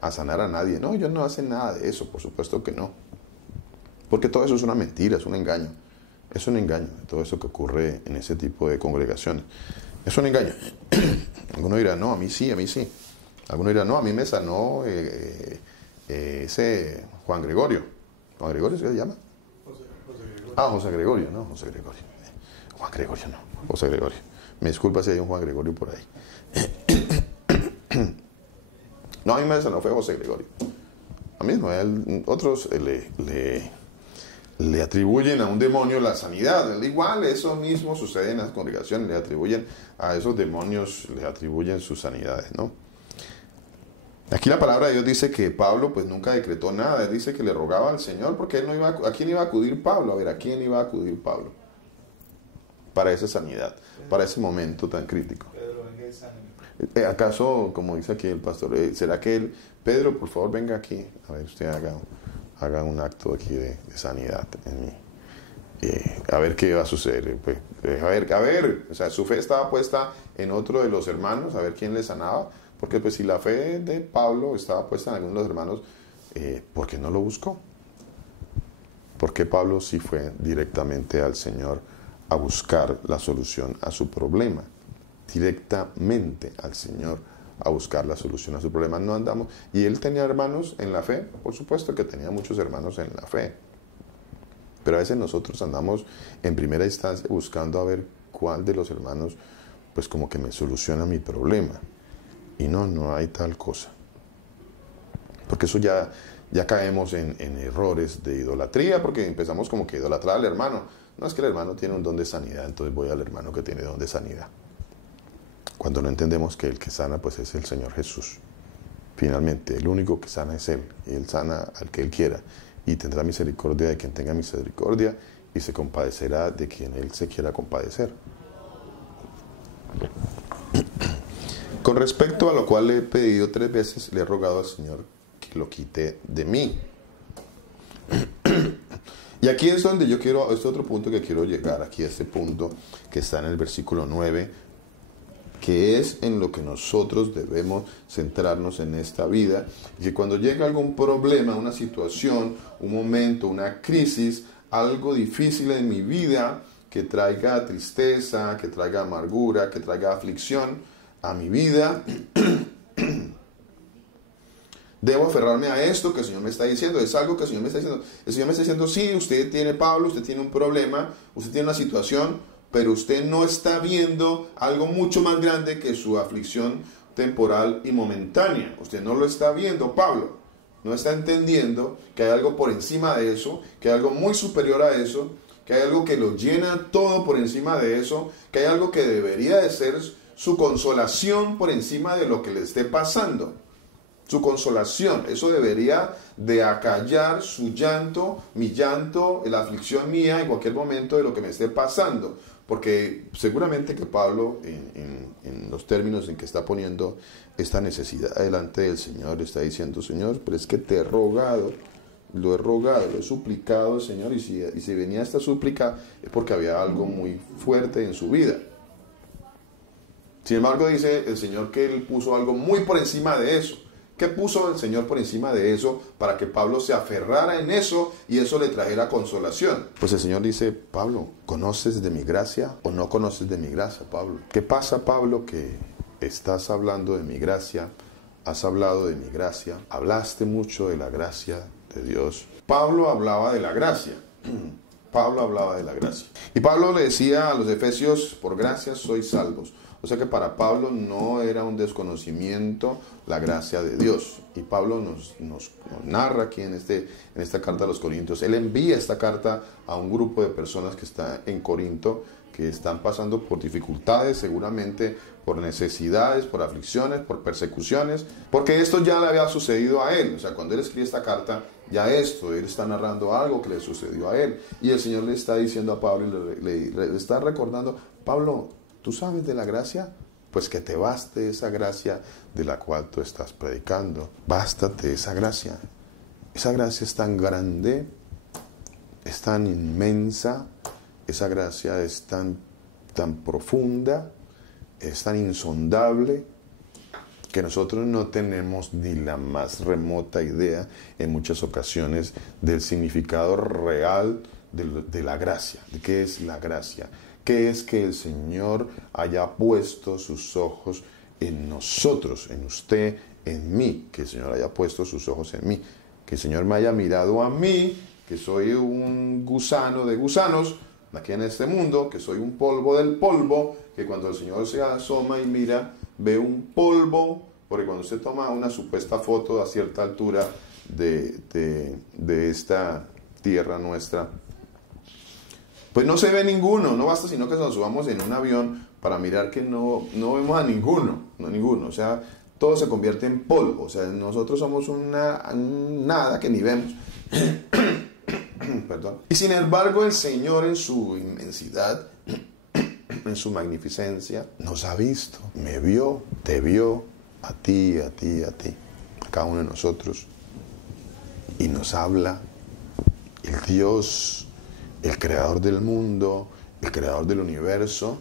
a sanar a nadie. No, ellos no hacen nada de eso, por supuesto que no. Porque todo eso es una mentira, es un engaño. Es un engaño, todo eso que ocurre en ese tipo de congregaciones. Es un engaño. Alguno dirá, no, a mí sí. Alguno dirá, no, a mí me sanó ese Juan Gregorio. ¿Juan Gregorio se llama? José Gregorio. Ah, José Gregorio, no, José Gregorio. Juan Gregorio no, José Gregorio. Me disculpa si hay un Juan Gregorio por ahí. No, a mí me sanó fue José Gregorio. A mí mismo, otros le atribuyen a un demonio la sanidad. Igual eso mismo sucede en las congregaciones, le atribuyen a esos demonios, le atribuyen sus sanidades, ¿no? Aquí la palabra de Dios dice que Pablo pues nunca decretó nada, él dice que le rogaba al Señor porque él no iba ¿a quién iba a acudir Pablo? A ver, ¿a quién iba a acudir Pablo? Para esa sanidad, para ese momento tan crítico. Pedro, venga y sáneme. ¿Acaso, como dice aquí el pastor, será que Pedro, por favor, venga aquí? A ver, usted haga un acto aquí de sanidad en mí. A ver qué va a suceder. Pues, a ver, o sea, su fe estaba puesta en otro de los hermanos, a ver quién le sanaba, porque pues si la fe de Pablo estaba puesta en algunos de los hermanos, ¿por qué no lo buscó? Porque Pablo sí fue directamente al Señor a buscar la solución a su problema, directamente al Señor a buscar la solución a su problema. No andamos, y él tenía hermanos en la fe, por supuesto que tenía muchos hermanos en la fe, pero a veces nosotros andamos en primera instancia buscando a ver cuál de los hermanos pues como que me soluciona mi problema. Y no hay tal cosa. Porque eso ya caemos en errores de idolatría, porque empezamos como que idolatrar al hermano. No es que el hermano tiene un don de sanidad, entonces voy al hermano que tiene don de sanidad. Cuando no entendemos que el que sana pues es el Señor Jesús. Finalmente, el único que sana es Él, y Él sana al que Él quiera, y tendrá misericordia de quien tenga misericordia, y se compadecerá de quien Él se quiera compadecer. Con respecto a lo cual le he pedido 3 veces, le he rogado al Señor que lo quite de mí. Y aquí es donde yo quiero, este otro punto que quiero llegar, aquí a este punto que está en el versículo 9, que es en lo que nosotros debemos centrarnos en esta vida, y que cuando llega algún problema, una situación, un momento, una crisis, algo difícil en mi vida, que traiga tristeza, que traiga amargura, que traiga aflicción a mi vida, debo aferrarme a esto que el Señor me está diciendo. Es algo que el Señor me está diciendo. El Señor me está diciendo, sí, usted tiene, Pablo, usted tiene un problema, usted tiene una situación, pero usted no está viendo algo mucho más grande que su aflicción temporal y momentánea. Usted no lo está viendo, Pablo. No está entendiendo que hay algo por encima de eso, que hay algo muy superior a eso, que hay algo que lo llena todo por encima de eso, que hay algo que debería de ser su consolación por encima de lo que le esté pasando. Su consolación, eso debería de acallar su llanto, mi llanto, la aflicción mía en cualquier momento de lo que me esté pasando. Porque seguramente que Pablo, en los términos en que está poniendo esta necesidad delante del Señor, está diciendo, Señor, pero es que te he rogado, lo he suplicado, Señor, y si venía esta súplica es porque había algo muy fuerte en su vida. Sin embargo, dice el Señor que Él puso algo muy por encima de eso. ¿Qué puso el Señor por encima de eso para que Pablo se aferrara en eso y eso le trajera consolación? Pues el Señor dice, Pablo, ¿conoces de mi gracia o no conoces de mi gracia, Pablo? ¿Qué pasa, Pablo, que estás hablando de mi gracia? Has hablado de mi gracia. Hablaste mucho de la gracia de Dios. Pablo hablaba de la gracia. Pablo hablaba de la gracia. Y Pablo le decía a los efesios, por gracia sois salvos. O sea que para Pablo no era un desconocimiento la gracia de Dios. Y Pablo nos narra aquí en esta carta a los Corintios. Él envía esta carta a un grupo de personas que está en Corinto, que están pasando por dificultades, seguramente por necesidades, por aflicciones, por persecuciones, porque esto ya le había sucedido a él. O sea, cuando él escribe esta carta, ya él está narrando algo que le sucedió a él. Y el Señor le está diciendo a Pablo, le está recordando, Pablo, ¿tú sabes de la gracia? Pues que te baste esa gracia de la cual tú estás predicando. Bástate esa gracia. Esa gracia es tan grande, es tan inmensa, esa gracia es tan profunda, es tan insondable, que nosotros no tenemos ni la más remota idea en muchas ocasiones del significado real de la gracia. ¿De qué es la gracia? ¿Qué es que el Señor haya puesto sus ojos en nosotros, en usted, en mí? Que el Señor haya puesto sus ojos en mí. Que el Señor me haya mirado a mí, que soy un gusano de gusanos aquí en este mundo, que soy un polvo del polvo, que cuando el Señor se asoma y mira, ve un polvo, porque cuando usted toma una supuesta foto a cierta altura de esta tierra nuestra, pues no se ve ninguno, no basta sino que nos subamos en un avión para mirar que no vemos a ninguno, o sea, todo se convierte en polvo, o sea, nosotros somos nada que ni vemos. Perdón. Y sin embargo el Señor en su inmensidad, en su magnificencia, nos ha visto, me vio, te vio, a ti, a cada uno de nosotros, y nos habla. El Dios, el creador del mundo, el creador del universo,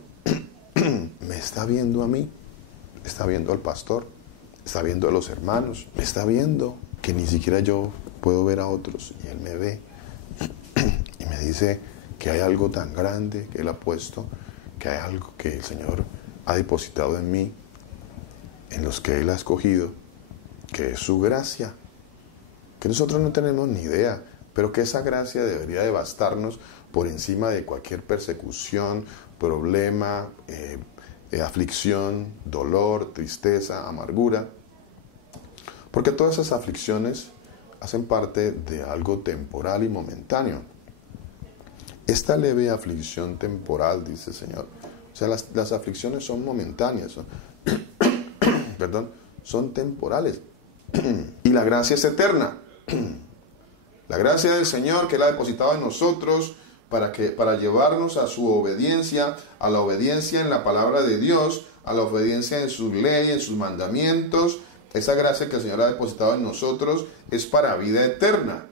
me está viendo a mí, está viendo al pastor, está viendo a los hermanos, me está viendo que ni siquiera yo puedo ver a otros, y Él me ve y me dice que hay algo tan grande que Él ha puesto, que hay algo que el Señor ha depositado en mí, en los que Él ha escogido, que es su gracia, que nosotros no tenemos ni idea, pero que esa gracia debería de bastarnos por encima de cualquier persecución, problema, aflicción, dolor, tristeza, amargura. Porque todas esas aflicciones hacen parte de algo temporal y momentáneo. Esta leve aflicción temporal, dice el Señor. O sea, las aflicciones son momentáneas, perdón, son temporales. Y la gracia es eterna. La gracia del Señor que Él ha depositado en nosotros para llevarnos a su obediencia, a la obediencia en la palabra de Dios, a la obediencia en su ley, en sus mandamientos. Esa gracia que el Señor ha depositado en nosotros es para vida eterna,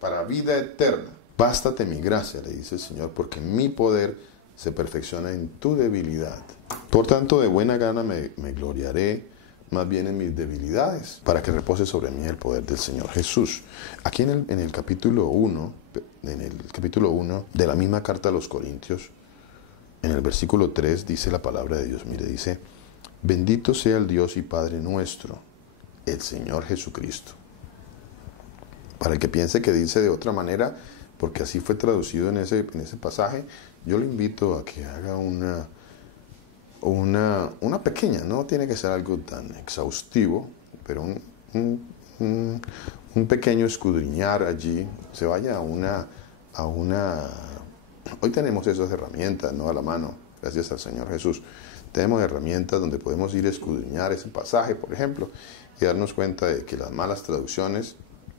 para vida eterna. Bástate mi gracia, le dice el Señor, porque mi poder se perfecciona en tu debilidad. Por tanto, de buena gana me gloriaré más bien en mis debilidades, para que repose sobre mí el poder del Señor Jesús. Aquí en el capítulo 1, de la misma carta a los Corintios, en el versículo 3 dice la palabra de Dios, mire, dice: bendito sea el Dios y Padre nuestro, el Señor Jesucristo. Para el que piense que dice de otra manera, porque así fue traducido en ese pasaje, yo le invito a que haga una pequeña, no tiene que ser algo tan exhaustivo, pero un pequeño escudriñar allí, se vaya a una... Hoy tenemos esas herramientas, ¿no?, a la mano, gracias al Señor Jesús. Tenemos herramientas donde podemos ir a escudriñar ese pasaje, por ejemplo, y darnos cuenta de que las malas traducciones,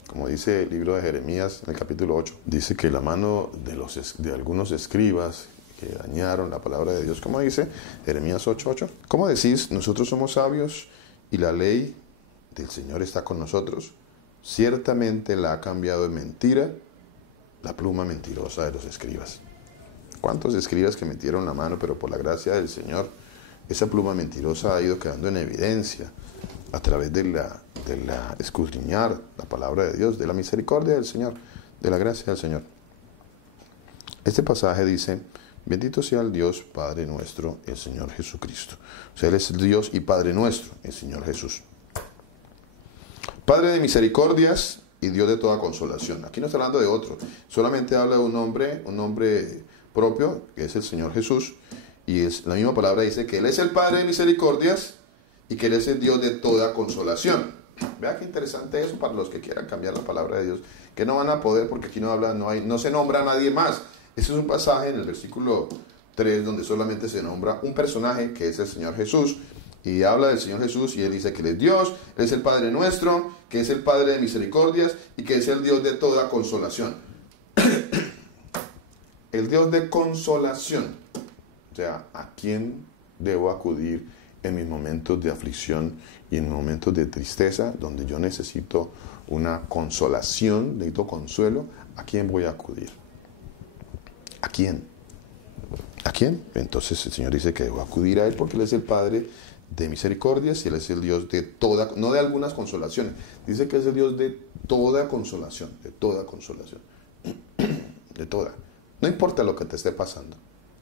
como dice el libro de Jeremías en el capítulo 8, dice que la mano de algunos escribas que dañaron la palabra de Dios, como dice Jeremías 8:8. ¿Cómo decís? Nosotros somos sabios y la ley del Señor está con nosotros. Ciertamente la ha cambiado en mentira la pluma mentirosa de los escribas. ¿Cuántos escribas que metieron la mano, pero por la gracia del Señor, esa pluma mentirosa ha ido quedando en evidencia a través de la escudriñar la palabra de Dios, de la misericordia del Señor, de la gracia del Señor? Este pasaje dice: bendito sea el Dios Padre nuestro, el Señor Jesucristo. O sea, Él es Dios y Padre nuestro, el Señor Jesús. Padre de misericordias y Dios de toda consolación. Aquí no está hablando de otro, solamente habla de un nombre propio, que es el Señor Jesús, y la misma palabra dice que Él es el Padre de misericordias y que Él es el Dios de toda consolación. Vea qué interesante eso para los que quieran cambiar la palabra de Dios, que no van a poder, porque aquí no se nombra a nadie más. Ese es un pasaje en el versículo 3 donde solamente se nombra un personaje, que es el Señor Jesús, y habla del Señor Jesús, y Él dice que Él es Dios, Él es el Padre nuestro, que es el Padre de misericordias y que es el Dios de toda consolación. El Dios de consolación. O sea, ¿a quién debo acudir en mis momentos de aflicción y en momentos de tristeza, donde yo necesito una consolación, necesito consuelo? ¿A quién voy a acudir? ¿A quién? ¿A quién? Entonces el Señor dice que debo acudir a Él porque Él es el Padre de misericordias y Él es el Dios de toda, no de algunas consolaciones, dice que es el Dios de toda consolación, de toda consolación, de toda. No importa lo que te esté pasando,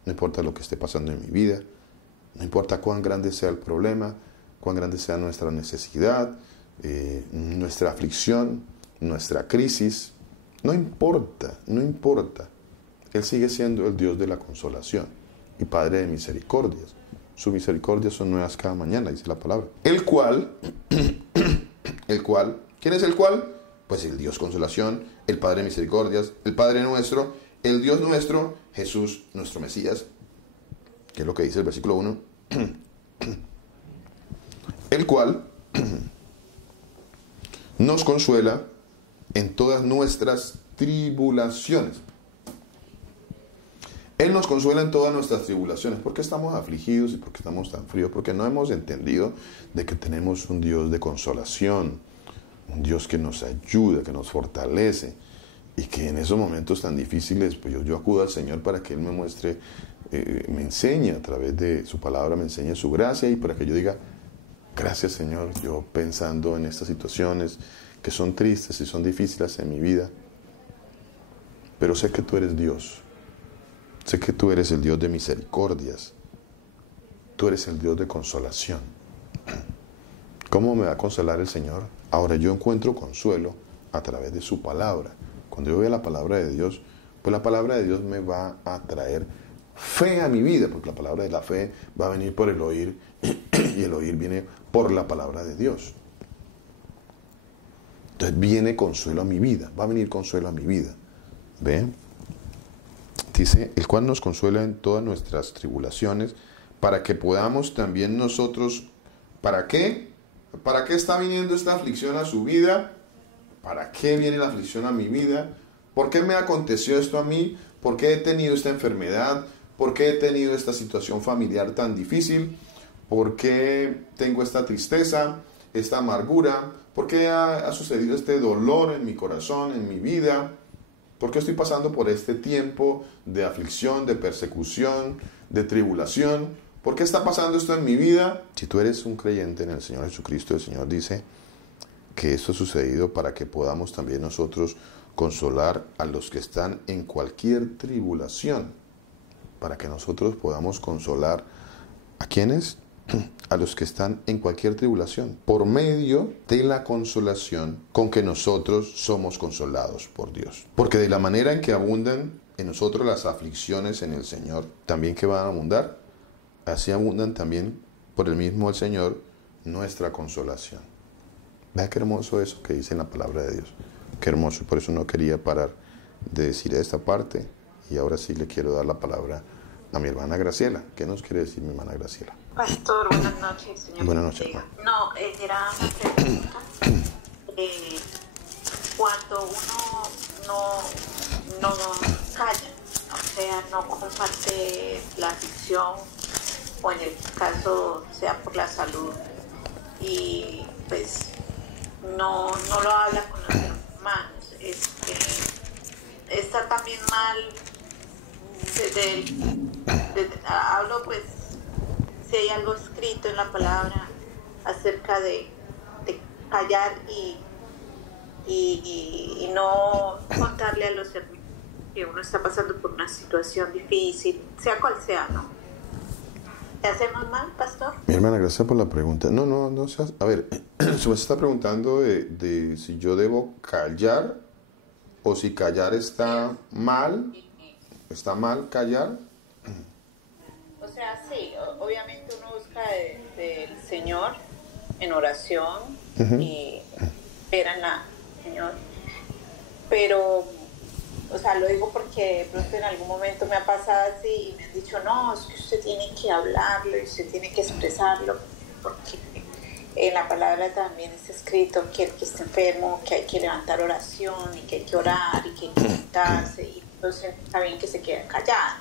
no importa lo que esté pasando en mi vida, no importa cuán grande sea el problema, cuán grande sea nuestra necesidad, nuestra aflicción, nuestra crisis, no importa. Él sigue siendo el Dios de la consolación y Padre de misericordias. Sus misericordias son nuevas cada mañana, dice la palabra. El cual, ¿quién es el cual? Pues el Dios consolación, el Padre de misericordias, el Padre nuestro, el Dios nuestro, Jesús, nuestro Mesías, que es lo que dice el versículo 1. El cual nos consuela en todas nuestras tribulaciones. Él nos consuela en todas nuestras tribulaciones. ¿Por qué estamos afligidos y por qué estamos tan fríos? Porque no hemos entendido de que tenemos un Dios de consolación, un Dios que nos ayuda, que nos fortalece, y que en esos momentos tan difíciles, pues yo acudo al Señor para que Él me muestre, me enseñe a través de su palabra, me enseñe su gracia, y para que yo diga: gracias, Señor, yo pensando en estas situaciones que son tristes y son difíciles en mi vida, pero sé que tú eres Dios. Sé que tú eres el Dios de misericordias. Tú eres el Dios de consolación. ¿Cómo me va a consolar el Señor? Ahora yo encuentro consuelo a través de su palabra. Cuando yo veo la palabra de Dios, pues la palabra de Dios me va a traer fe a mi vida, porque la palabra de la fe va a venir por el oír y el oír viene por la palabra de Dios. Entonces viene consuelo a mi vida, va a venir consuelo a mi vida. ¿Ve? Dice, el cual nos consuela en todas nuestras tribulaciones, para que podamos también nosotros, ¿para qué? ¿Para qué está viniendo esta aflicción a su vida? ¿Para qué viene la aflicción a mi vida? ¿Por qué me aconteció esto a mí? ¿Por qué he tenido esta enfermedad? ¿Por qué he tenido esta situación familiar tan difícil? ¿Por qué tengo esta tristeza, esta amargura? ¿Por qué ha sucedido este dolor en mi corazón, en mi vida? ¿Por qué estoy pasando por este tiempo de aflicción, de persecución, de tribulación? ¿Por qué está pasando esto en mi vida? Si tú eres un creyente en el Señor Jesucristo, el Señor dice que esto ha sucedido para que podamos también nosotros consolar a los que están en cualquier tribulación. Para que nosotros podamos consolar ¿a quiénes? A los que están en cualquier tribulación, por medio de la consolación con que nosotros somos consolados por Dios. Porque de la manera en que abundan en nosotros las aflicciones en el Señor, también que van a abundar, así abundan también por el mismo el Señor nuestra consolación. Vea qué hermoso eso que dice en la palabra de Dios. Qué hermoso, por eso no quería parar de decir esta parte. Y ahora sí le quiero dar la palabra a mi hermana Graciela. ¿Qué nos quiere decir mi hermana Graciela? Pastor, buenas noches, señor. Buenas noches, hermano. No, era una pregunta. Cuando uno no calla, o sea, no comparte la aflicción, o en el caso sea por la salud, y pues no lo habla con los hermanos, está también mal, hablo pues, si hay algo escrito en la palabra acerca de callar y no contarle a los hermanos que uno está pasando por una situación difícil, sea cual sea, ¿no? ¿Te hacemos mal, pastor? Mi hermana, gracias por la pregunta. No seas... A ver, se me está preguntando de si yo debo callar o si callar está mal. ¿Está mal callar? O sea, sí, obviamente uno busca del Señor en oración y espera en la Señor, pero, o sea, lo digo porque de pronto en algún momento me ha pasado así y me han dicho, no, es que usted tiene que hablarlo y usted tiene que expresarlo, porque en la palabra también está escrito que el que está enfermo, que hay que levantar oración y que hay que orar y que hay que quitarse, y entonces está bien que se quede callado.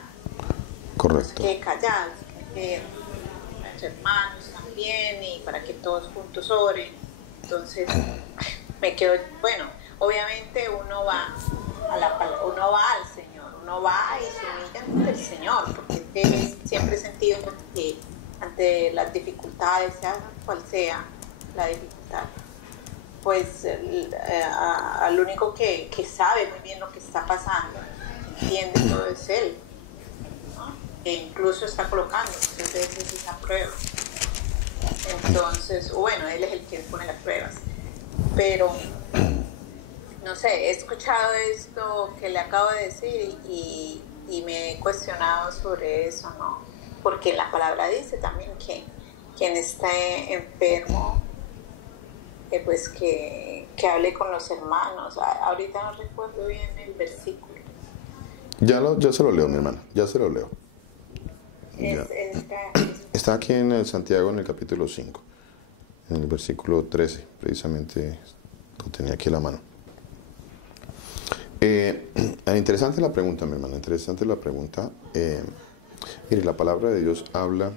Correcto. Que se quede callado, que los hermanos también, y para que todos juntos oren. Entonces me quedo, bueno, obviamente uno va uno va al Señor, uno va y se humilla ante el Señor, porque siempre he sentido que ante las dificultades, sea cual sea la dificultad, pues al único que sabe muy bien lo que está pasando, entiende todo, es Él, ¿no? Que incluso está colocando muchas veces esa prueba. Entonces, bueno, Él es el que pone las pruebas, pero no sé, he escuchado esto que le acabo de decir y me he cuestionado sobre eso, ¿no? Porque la palabra dice también que quien esté enfermo, pues que hable con los hermanos. Ahorita no recuerdo bien el versículo. Ya se lo leo, mi hermana, ya se lo leo. Está aquí en el Santiago, en el capítulo 5, en el versículo 13, precisamente lo tenía aquí a la mano. Interesante la pregunta, mi hermana, interesante la pregunta. Mire, la palabra de Dios habla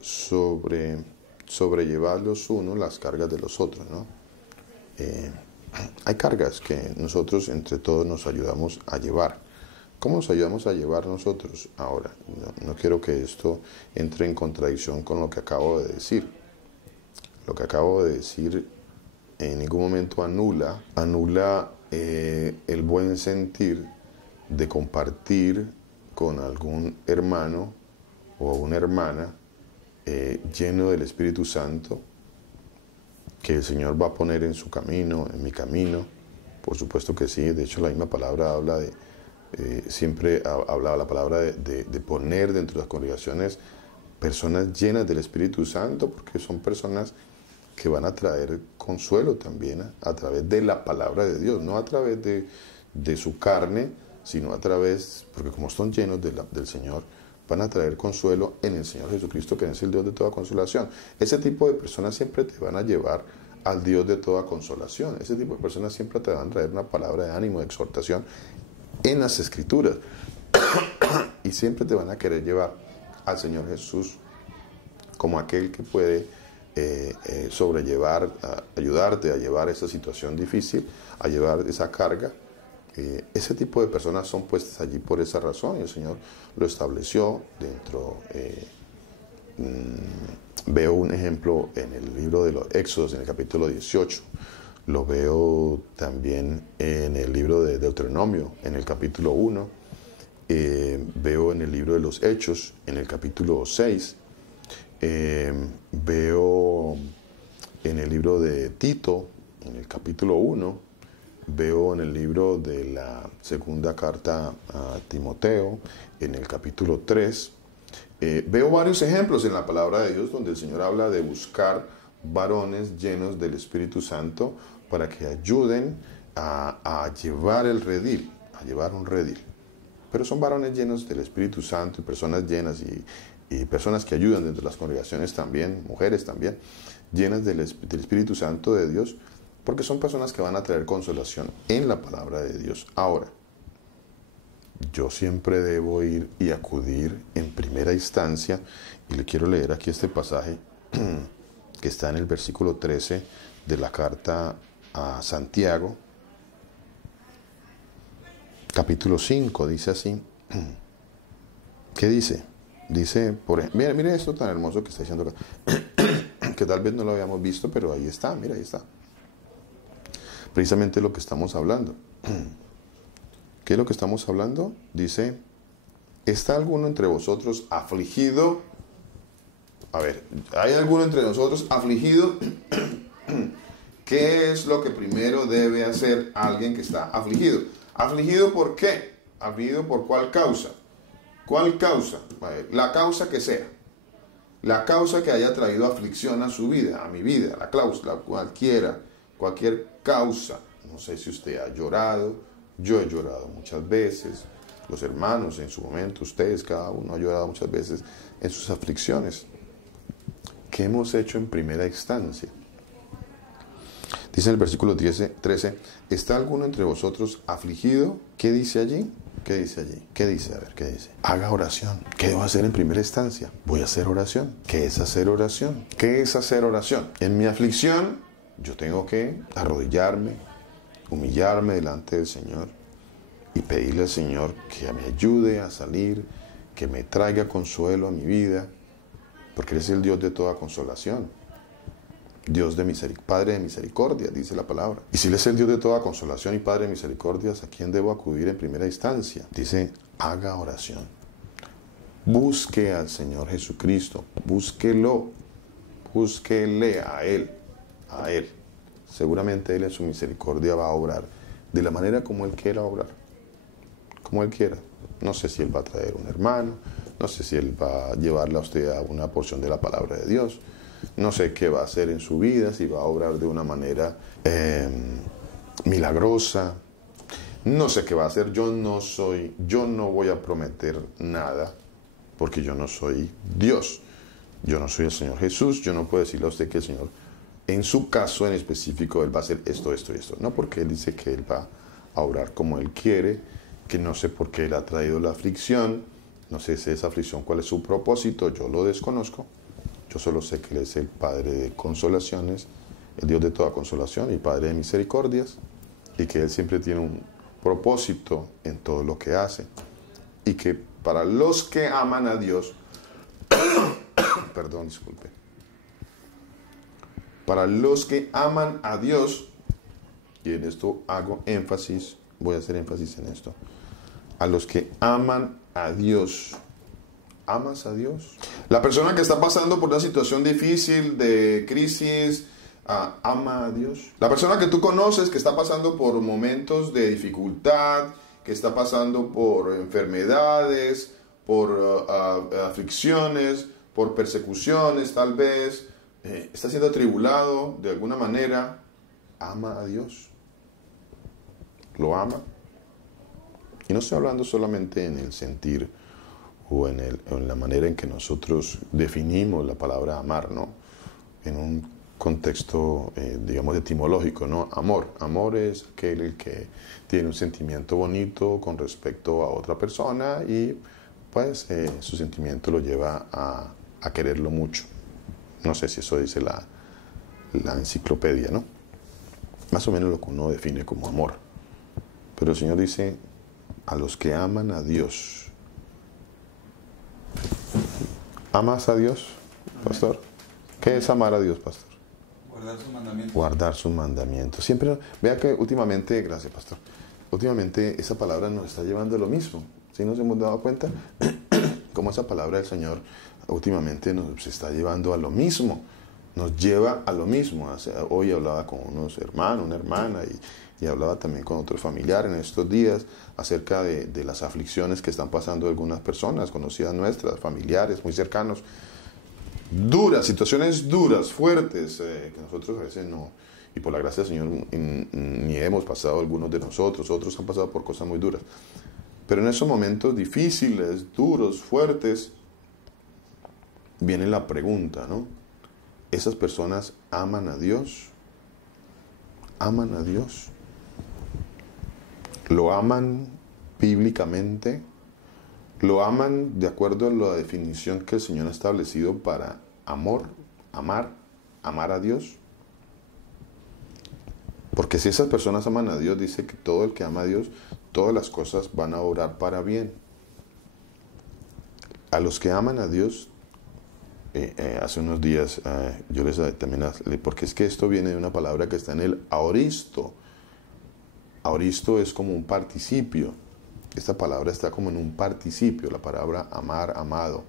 sobre sobrellevar los unos las cargas de los otros, ¿no? Hay cargas que nosotros entre todos nos ayudamos a llevar. ¿Cómo nos ayudamos a llevar nosotros? Ahora, no quiero que esto entre en contradicción con lo que acabo de decir. Lo que acabo de decir en ningún momento anula el buen sentir de compartir con algún hermano o una hermana lleno del Espíritu Santo, que el Señor va a poner en su camino, en mi camino. Por supuesto que sí, de hecho la misma palabra habla siempre hablaba la palabra de poner dentro de las congregaciones personas llenas del Espíritu Santo, porque son personas que van a traer consuelo también a través de la palabra de Dios, no a través de su carne, sino a través, porque como son llenos del Señor, van a traer consuelo en el Señor Jesucristo, que es el Dios de toda consolación. Ese tipo de personas siempre te van a llevar al Dios de toda consolación. Ese tipo de personas siempre te van a traer una palabra de ánimo, de exhortación en las Escrituras. Y siempre te van a querer llevar al Señor Jesús como aquel que puede sobrellevar, ayudarte a llevar esa situación difícil, a llevar esa carga. Ese tipo de personas son puestas allí por esa razón, y el Señor lo estableció dentro. Veo un ejemplo en el libro de los Éxodos, en el capítulo 18. Lo veo también en el libro de Deuteronomio, en el capítulo 1. Veo en el libro de los Hechos, en el capítulo 6. Veo en el libro de Tito, en el capítulo 1. Veo en el libro de la segunda carta a Timoteo, en el capítulo 3. Veo varios ejemplos en la palabra de Dios donde el Señor habla de buscar varones llenos del Espíritu Santo para que ayuden a llevar el redil, a llevar un redil. Pero son varones llenos del Espíritu Santo y personas llenas y personas que ayudan dentro de las congregaciones también, mujeres también, llenas del Espíritu Santo de Dios, porque son personas que van a traer consolación en la palabra de Dios. Ahora, yo siempre debo ir y acudir en primera instancia, y le quiero leer aquí este pasaje que está en el versículo 13 de la carta a Santiago, capítulo 5, dice así. ¿Qué dice? Dice, mire esto tan hermoso que está diciendo acá, que tal vez no lo habíamos visto, pero ahí está, mira, ahí está. Precisamente lo que estamos hablando. ¿Qué es lo que estamos hablando? Dice, ¿está alguno entre vosotros afligido? A ver, ¿hay alguno entre nosotros afligido? ¿Qué es lo que primero debe hacer alguien que está afligido? ¿Afligido por qué? ¿Afligido por cuál causa? ¿Cuál causa? La causa que sea. La causa que haya traído aflicción a su vida, a mi vida, la causa, cualquier causa. No sé si usted ha llorado, yo he llorado muchas veces, los hermanos en su momento, ustedes, cada uno ha llorado muchas veces en sus aflicciones. ¿Qué hemos hecho en primera instancia? Dice en el versículo 13, ¿está alguno entre vosotros afligido? ¿Qué dice allí? ¿Qué dice allí? ¿Qué dice? A ver, ¿qué dice? Haga oración. ¿Qué debo hacer en primera instancia? Voy a hacer oración. ¿Qué es hacer oración? ¿Qué es hacer oración? En mi aflicción, yo tengo que arrodillarme, humillarme delante del Señor y pedirle al Señor que me ayude a salir, que me traiga consuelo a mi vida, porque Él es el Dios de toda consolación. Dios de misericordia, Padre de misericordia, dice la palabra. Y si Él es el Dios de toda consolación y Padre de misericordias, ¿a quién debo acudir en primera instancia? Dice, haga oración. Busque al Señor Jesucristo, búsquelo, búsquele a Él, a Él. Seguramente Él en su misericordia va a obrar de la manera como Él quiera obrar, como Él quiera. No sé si Él va a traer un hermano, no sé si Él va a llevarle a usted a una porción de la palabra de Dios. No sé qué va a hacer en su vida, si va a obrar de una manera milagrosa. No sé qué va a hacer. Yo no voy a prometer nada, porque yo no soy Dios. Yo no soy el Señor Jesús. Yo no puedo decirle a usted que el Señor, en su caso en específico, Él va a hacer esto, esto y esto. No, porque Él dice que Él va a obrar como Él quiere, que no sé por qué Él ha traído la aflicción. No sé si esa aflicción, cuál es su propósito, yo lo desconozco. Yo solo sé que Él es el Padre de consolaciones, el Dios de toda consolación y Padre de misericordias, y que Él siempre tiene un propósito en todo lo que hace, y que para los que aman a Dios, perdón, disculpe, para los que aman a Dios, y en esto hago énfasis, voy a hacer énfasis en esto, a los que aman a Dios. ¿Amas a Dios? La persona que está pasando por una situación difícil, de crisis, ama a Dios. La persona que tú conoces que está pasando por momentos de dificultad que está pasando por enfermedades, por aflicciones, por persecuciones tal vez, está siendo atribulado de alguna manera, ama a Dios. Lo ama. Y no estoy hablando solamente en el sentir o en la manera en que nosotros definimos la palabra amar, ¿no? En un contexto, digamos, etimológico, ¿no? Amor es aquel que tiene un sentimiento bonito con respecto a otra persona y pues su sentimiento lo lleva a quererlo mucho. No sé si eso dice la enciclopedia, ¿no? Más o menos lo que uno define como amor. Pero el Señor dice, a los que aman a Dios. ¿Amas a Dios, pastor? ¿Qué es amar a Dios, pastor? Guardar sus mandamientos. Guardar sus mandamientos. Siempre, vea que últimamente, gracias, pastor, últimamente esa palabra nos está llevando a lo mismo. ¿Sí nos hemos dado cuenta? Cómo esa palabra del Señor últimamente nos está llevando a lo mismo. Nos lleva a lo mismo. Hoy hablaba con unos hermanos, una hermana, y hablaba también con otros familiares en estos días acerca de las aflicciones que están pasando algunas personas conocidas nuestras, familiares, muy cercanos. Duras, situaciones duras, fuertes, que nosotros a veces no, y por la gracia del Señor ni hemos pasado algunos de nosotros, otros han pasado por cosas muy duras. Pero en esos momentos difíciles, duros, fuertes, viene la pregunta, ¿no? ¿Esas personas aman a Dios? ¿Aman a Dios? ¿Lo aman bíblicamente? ¿Lo aman de acuerdo a la definición que el Señor ha establecido para amor, amar a Dios? Porque si esas personas aman a Dios, dice que todo el que ama a Dios, todas las cosas van a obrar para bien. A los que aman a Dios, hace unos días yo les también, porque es que esto viene de una palabra que está en el aoristo. Aoristo es como un participio. Esta palabra está como en un participio, la palabra amar, amado.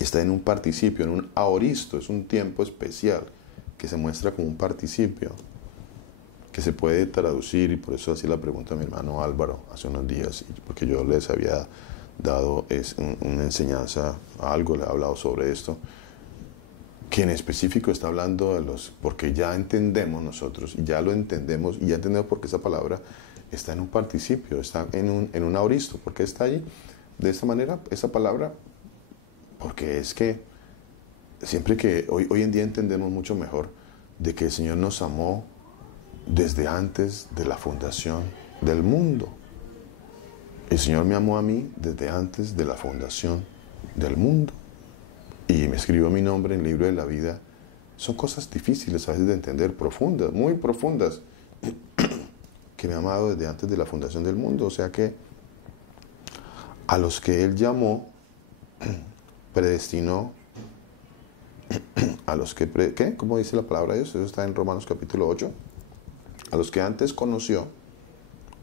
Está en un participio, en un aoristo, es un tiempo especial que se muestra como un participio, que se puede traducir, y por eso hacía la pregunta a mi hermano Álvaro hace unos días, porque yo les había dado una enseñanza, algo le he hablado sobre esto, que en específico está hablando de porque ya entendemos nosotros, ya lo entendemos, y ya entendemos por qué esa palabra está en un participio, está en un aoristo. ¿Por qué está allí de esta manera esa palabra? Porque es que siempre que hoy en día entendemos mucho mejor de que el Señor nos amó desde antes de la fundación del mundo. El Señor me amó a mí desde antes de la fundación del mundo. Y me escribió mi nombre en el libro de la vida. Son cosas difíciles a veces de entender, profundas, muy profundas, que me ha amado desde antes de la fundación del mundo. O sea que a los que Él llamó, predestinó, a los que, ¿qué? ¿Cómo dice la palabra de Dios? Eso está en Romanos capítulo 8. A los que antes conoció,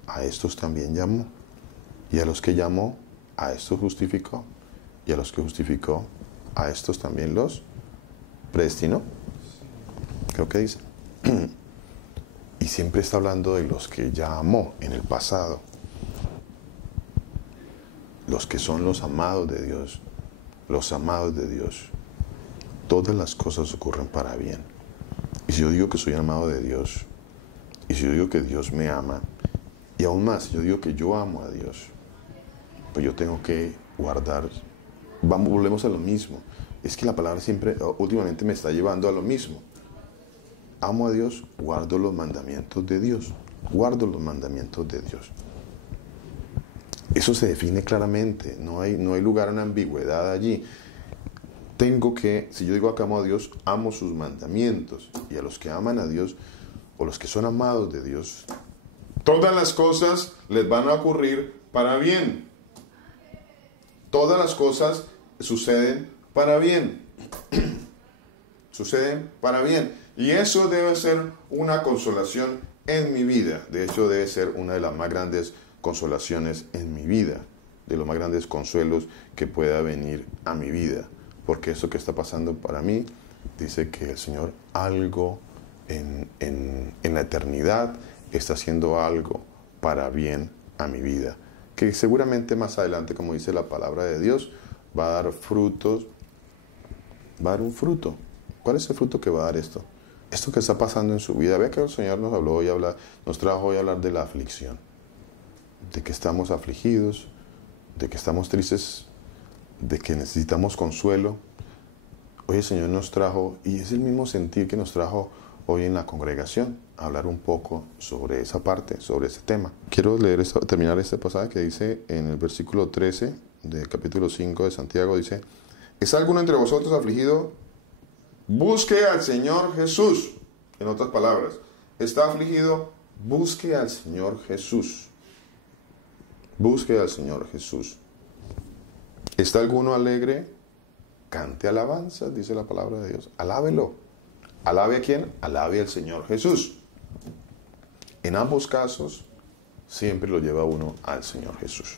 a estos también llamó. Y a los que llamó, a estos justificó. Y a los que justificó, a estos también los predestinó. Creo que dice. Y siempre está hablando de los que ya amó en el pasado. Los que son los amados de Dios. Los amados de Dios. Todas las cosas ocurren para bien. Y si yo digo que soy amado de Dios, y si yo digo que Dios me ama, y aún más, si yo digo que yo amo a Dios, pues yo tengo que guardar. Volvemos a lo mismo. Es que la palabra siempre, últimamente me está llevando a lo mismo. Amo a Dios, guardo los mandamientos de Dios. Guardo los mandamientos de Dios. Eso se define claramente. No hay lugar a una ambigüedad allí. Tengo que, si yo digo que amo a Dios, amo sus mandamientos. Y a los que aman a Dios, o los que son amados de Dios, todas las cosas les van a ocurrir para bien. Todas las cosas suceden para bien. Suceden para bien. Y eso debe ser una consolación en mi vida. De hecho, debe ser una de las más grandes consolaciones en mi vida. De los más grandes consuelos que pueda venir a mi vida. Porque eso que está pasando para mí, dice que el Señor algo en la eternidad está haciendo algo para bien a mi vida, que seguramente más adelante, como dice la palabra de Dios, va a dar frutos, va a dar un fruto. ¿Cuál es el fruto que va a dar esto? Esto que está pasando en su vida. Vea que el Señor nos habló hoy, nos trajo hoy a hablar de la aflicción, de que estamos afligidos, de que estamos tristes, de que necesitamos consuelo. Hoy el Señor nos trajo, y es el mismo sentir que nos trajo hoy en la congregación, a hablar un poco sobre esa parte, sobre ese tema. Quiero terminar este pasaje que dice en el versículo 13 del capítulo 5 de Santiago, dice: ¿es alguno entre vosotros afligido? Busque al Señor Jesús. En otras palabras, ¿está afligido? Busque al Señor Jesús. Busque al Señor Jesús. ¿Está alguno alegre? Cante alabanzas, dice la palabra de Dios. Alábelo. ¿Alabe a quién? Alabe al Señor Jesús. En ambos casos, siempre lo lleva uno al Señor Jesús.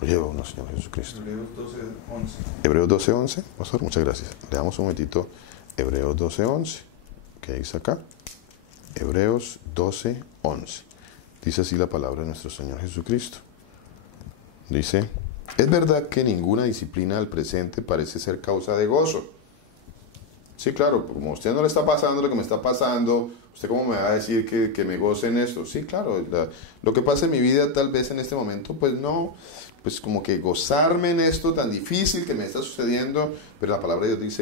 Lo lleva uno al Señor Jesucristo. Hebreos 12:11. Hebreos 12:11. Pastor, muchas gracias. Le damos un momentito. Hebreos 12:11. ¿Qué dice acá? Hebreos 12:11. Dice así la palabra de nuestro Señor Jesucristo. Dice: es verdad que ninguna disciplina al presente parece ser causa de gozo. Sí, claro, como a usted no le está pasando lo que me está pasando, ¿usted cómo me va a decir que me goce en esto? Sí, claro, lo que pasa en mi vida tal vez en este momento, pues no, pues como que gozarme en esto tan difícil que me está sucediendo, pero la palabra de Dios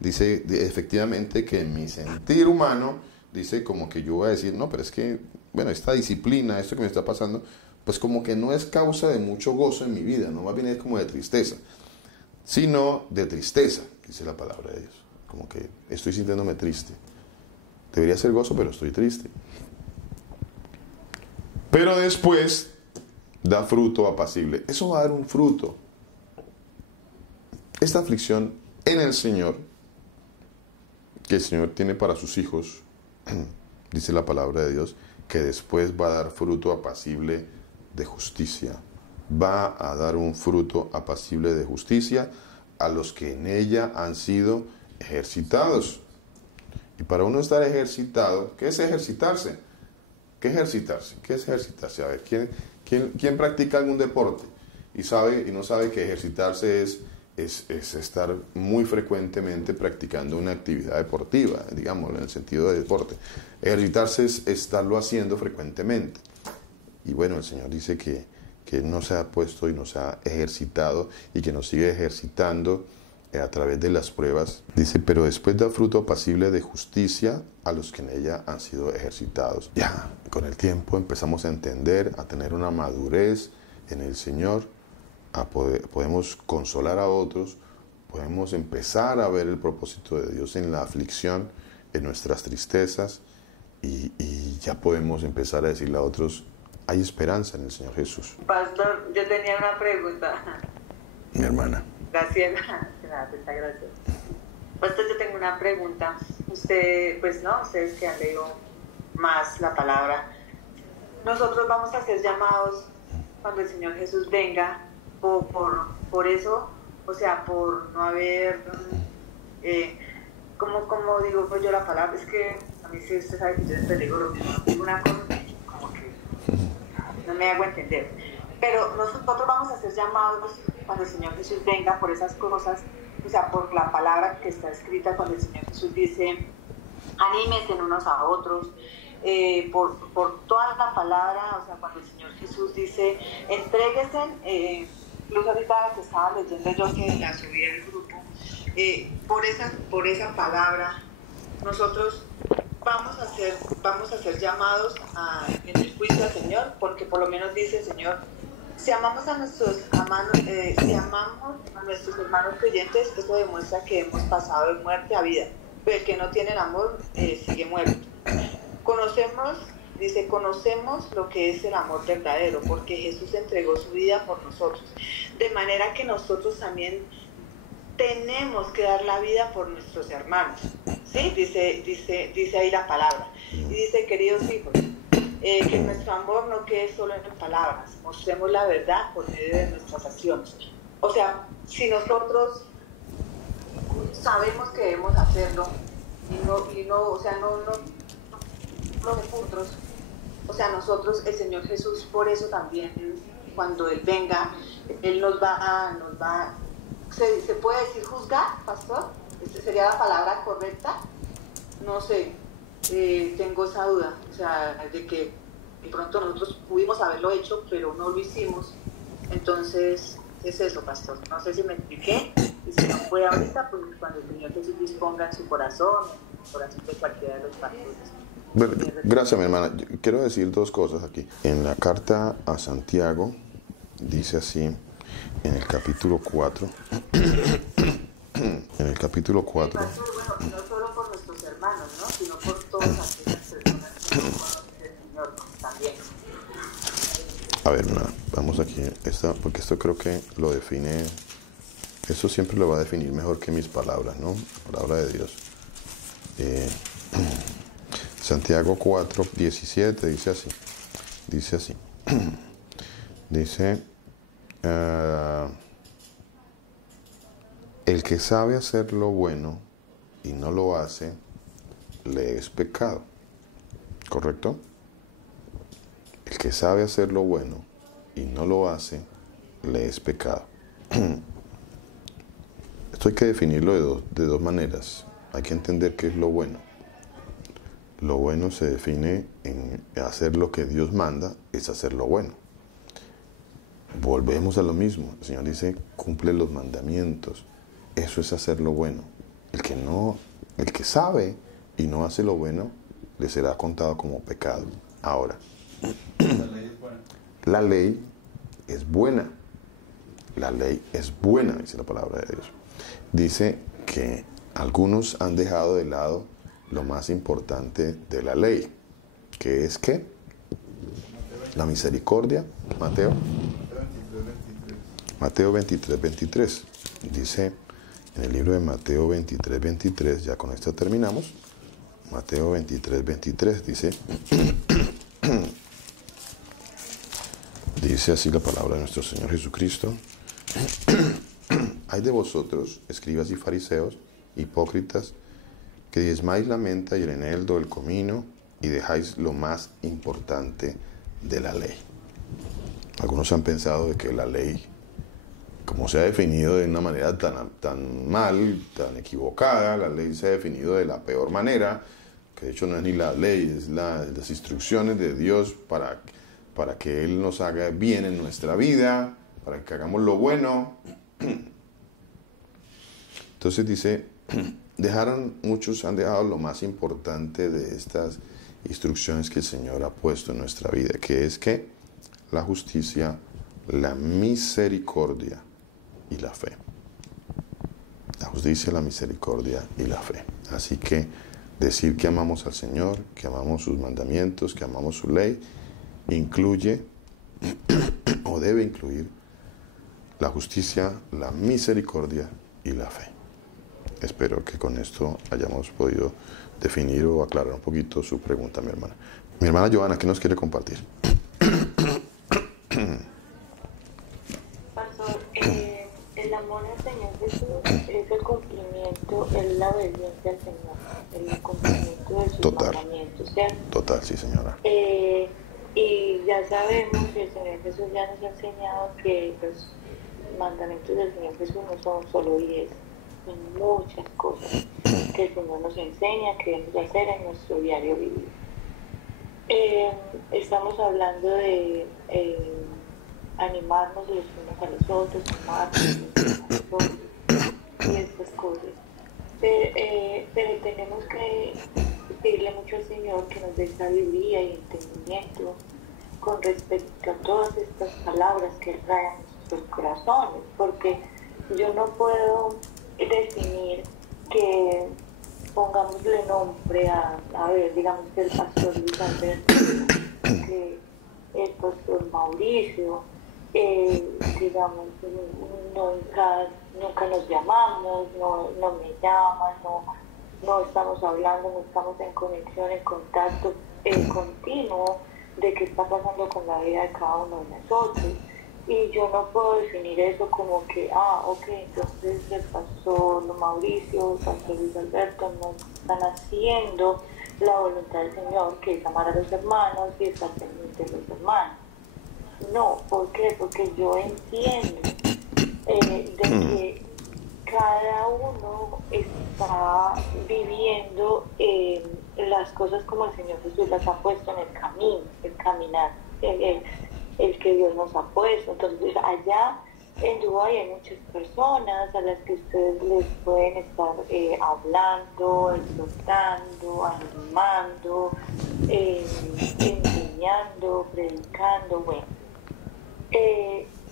dice efectivamente que en mi sentir humano, dice como que yo voy a decir, no, pero es que, bueno, esta disciplina, esto que me está pasando, pues como que no es causa de mucho gozo en mi vida, no, más bien es como de tristeza, sino de tristeza, dice la palabra de Dios. Como que estoy sintiéndome triste. Debería ser gozo, pero estoy triste. Pero después da fruto apacible. Eso va a dar un fruto. Esta aflicción en el Señor, que el Señor tiene para sus hijos, dice la palabra de Dios, que después va a dar fruto apacible de justicia. Va a dar un fruto apacible de justicia a los que en ella han sido ejercitados. Y para uno estar ejercitado, ¿qué es ejercitarse? ¿Qué es ejercitarse? ¿Qué es ejercitarse? A ver, ¿quién practica algún deporte y no sabe que ejercitarse es estar muy frecuentemente practicando una actividad deportiva, digamos, en el sentido de deporte? Ejercitarse es estarlo haciendo frecuentemente. Y bueno, el Señor dice que no se ha puesto y no se ha ejercitado y que nos sigue ejercitando a través de las pruebas. Dice, pero después da fruto apacible de justicia a los que en ella han sido ejercitados. Ya, con el tiempo empezamos a entender, a tener una madurez en el Señor, podemos consolar a otros, podemos empezar a ver el propósito de Dios en la aflicción, en nuestras tristezas, y ya podemos empezar a decirle a otros, hay esperanza en el Señor Jesús. Pastor, yo tenía una pregunta. Mi hermana. Gracias. Gracias. Pastor, yo tengo una pregunta. Ustedes que han leído más la palabra, nosotros vamos a ser llamados cuando el Señor Jesús venga por eso, o sea, por no haber, como digo pues yo la palabra, es que a mí sí usted sabe que yo siempre digo lo mismo, digo una cosa como que no me hago entender, pero nosotros vamos a ser llamados cuando el Señor Jesús venga por esas cosas, o sea, por la palabra que está escrita cuando el Señor Jesús dice, anímense unos a otros, por toda la palabra, o sea, cuando el Señor Jesús dice, entréguense, incluso ahorita que estaba leyendo yo que la subí al grupo, por esa palabra, nosotros vamos a ser llamados en el juicio al Señor, porque por lo menos dice el Señor, si amamos a nuestros hermanos creyentes, eso demuestra que hemos pasado de muerte a vida, pero el que no tiene el amor sigue muerto. Conocemos lo que es el amor verdadero, porque Jesús entregó su vida por nosotros, de manera que nosotros también tenemos que dar la vida por nuestros hermanos, ¿sí? Dice ahí la palabra, y dice, queridos hijos, que nuestro amor no quede solo en palabras, mostremos la verdad por medio de nuestras acciones. O sea, si nosotros sabemos que debemos hacerlo, y no nosotros O sea, nosotros, el Señor Jesús, por eso también, cuando Él venga, Él nos va, ¿se puede decir juzgar, pastor? ¿Esa sería la palabra correcta? No sé, tengo esa duda, o sea, de que de pronto nosotros pudimos haberlo hecho, pero no lo hicimos. Entonces, es eso, pastor. No sé si me expliqué, y si no fue ahorita, pues cuando el Señor Jesús disponga en su corazón, en el corazón de cualquiera de los pastores. Bueno, gracias, mi hermana. Yo quiero decir dos cosas aquí. En la carta a Santiago, dice así, en el capítulo 4, en el capítulo 4. Pastor, bueno, no solo por nuestros hermanos, ¿no? Sino por todas aquellas personas que no conocen al Señor también. A ver, vamos aquí, porque esto creo que lo define, eso siempre lo va a definir mejor que mis palabras, ¿no? La palabra de Dios. Santiago 4, 17 dice así, dice, el que sabe hacer lo bueno y no lo hace, le es pecado, ¿correcto? El que sabe hacer lo bueno y no lo hace, le es pecado. Esto hay que definirlo de dos maneras. Hay que entender qué es lo bueno. Lo bueno se define en hacer lo que Dios manda, es hacer lo bueno. Volvemos a lo mismo. El Señor dice, cumple los mandamientos. Eso es hacer lo bueno. El que sabe y no hace lo bueno, le será contado como pecado. Ahora, la ley es buena. La ley es buena, dice la palabra de Dios. Dice que algunos han dejado de lado lo más importante de la ley, que es ¿qué? La misericordia. Mateo 23, 23. Dice en el libro de Mateo 23, 23, ya con esto terminamos. Mateo 23, 23 dice, dice así la palabra de nuestro Señor Jesucristo. Hay de vosotros, escribas y fariseos, hipócritas, que diezmáis la menta y el eneldo, el comino, y dejáis lo más importante de la ley. Algunos han pensado de que la ley, como se ha definido de una manera tan mal, tan equivocada, la ley se ha definido de la peor manera, que de hecho no es ni la ley, es las instrucciones de Dios para que Él nos haga bien en nuestra vida, para que hagamos lo bueno. Entonces dice, muchos han dejado lo más importante de estas instrucciones que el Señor ha puesto en nuestra vida, que es que la justicia, la misericordia y la fe. La justicia, la misericordia y la fe. Así que decir que amamos al Señor, que amamos sus mandamientos, que amamos su ley, incluye o debe incluir la justicia, la misericordia y la fe. Espero que con esto hayamos podido definir o aclarar un poquito su pregunta, mi hermana. Mi hermana Joana, ¿qué nos quiere compartir? Pastor, el amor al Señor Jesús es el cumplimiento, es la obediencia al Señor, el cumplimiento de sus mandamientos, ¿cierto? Total, sí, señora. Y ya sabemos que el Señor Jesús ya nos ha enseñado que los mandamientos del Señor Jesús no son solo 10, son muchas cosas que el Señor nos enseña que debemos hacer en nuestro diario vivir. Estamos hablando de animarnos los unos a los otros, amarnos los unos a los otros y estas cosas. Pero tenemos que pedirle mucho al Señor que nos dé sabiduría y entendimiento con respecto a todas estas palabras que Él trae a nuestros corazones, porque yo no puedo definir que pongámosle nombre a ver, digamos que el pastor Luis Alberto, que el pastor Mauricio, digamos, nunca nos llamamos, no me llaman, no estamos hablando, no estamos en conexión, en contacto continuo de qué está pasando con la vida de cada uno de nosotros. Y yo no puedo definir eso como que, ok, entonces el pastor Mauricio, el pastor Luis Alberto no están haciendo la voluntad del Señor, que es amar a los hermanos y estar pendiente de los hermanos. No, ¿por qué? Porque yo entiendo de que cada uno está viviendo las cosas como el Señor Jesús las ha puesto en el camino, el caminar, el que Dios nos ha puesto. Entonces, allá en Dubái hay muchas personas a las que ustedes les pueden estar hablando, exhortando, animando, enseñando, predicando, bueno.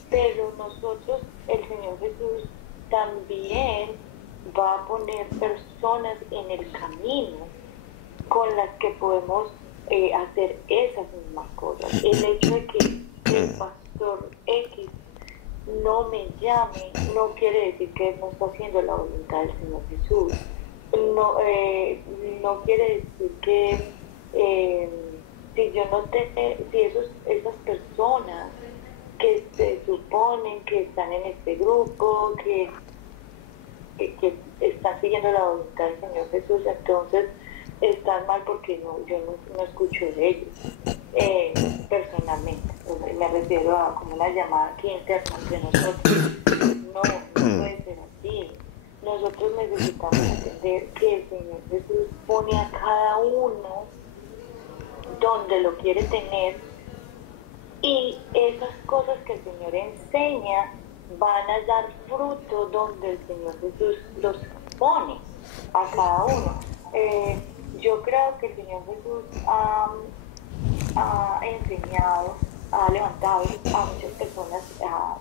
Pero nosotros, el Señor Jesús también va a poner personas en el camino con las que podemos hacer esas mismas cosas. El hecho de que el pastor X no me llame no quiere decir que él no está haciendo la voluntad del Señor Jesús. No quiere decir que si esas personas que se suponen que están en este grupo, que están siguiendo la voluntad del Señor Jesús, entonces están mal porque yo no escucho de ellos personalmente. Me refiero a como una llamada aquí interna entre nosotros. No puede ser así. Nosotros necesitamos entender que el Señor Jesús pone a cada uno donde lo quiere tener, y esas cosas que el Señor enseña van a dar fruto donde el Señor Jesús los pone a cada uno. Yo creo que el Señor Jesús ha enseñado, ha levantado a muchas personas,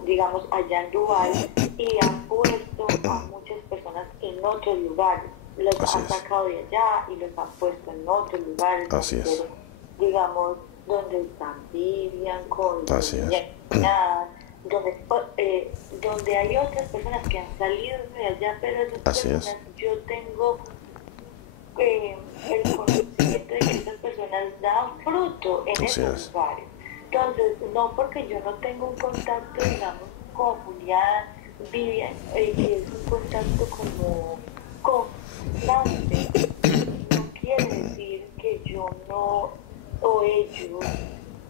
digamos, allá en Dubái, y ha puesto a muchas personas en otros lugares. Los ha sacado de allá y los ha puesto en otros lugares. Así es. Digamos, donde están Vivian, con donde hay otras personas que han salido de allá, pero esas personas, yo tengo el conocimiento de que esas personas dan fruto en esos lugares. Entonces, no porque yo no tengo un contacto, digamos, con Julián, Vivian, que es un contacto como constante, no quiere decir que yo no, o ellos,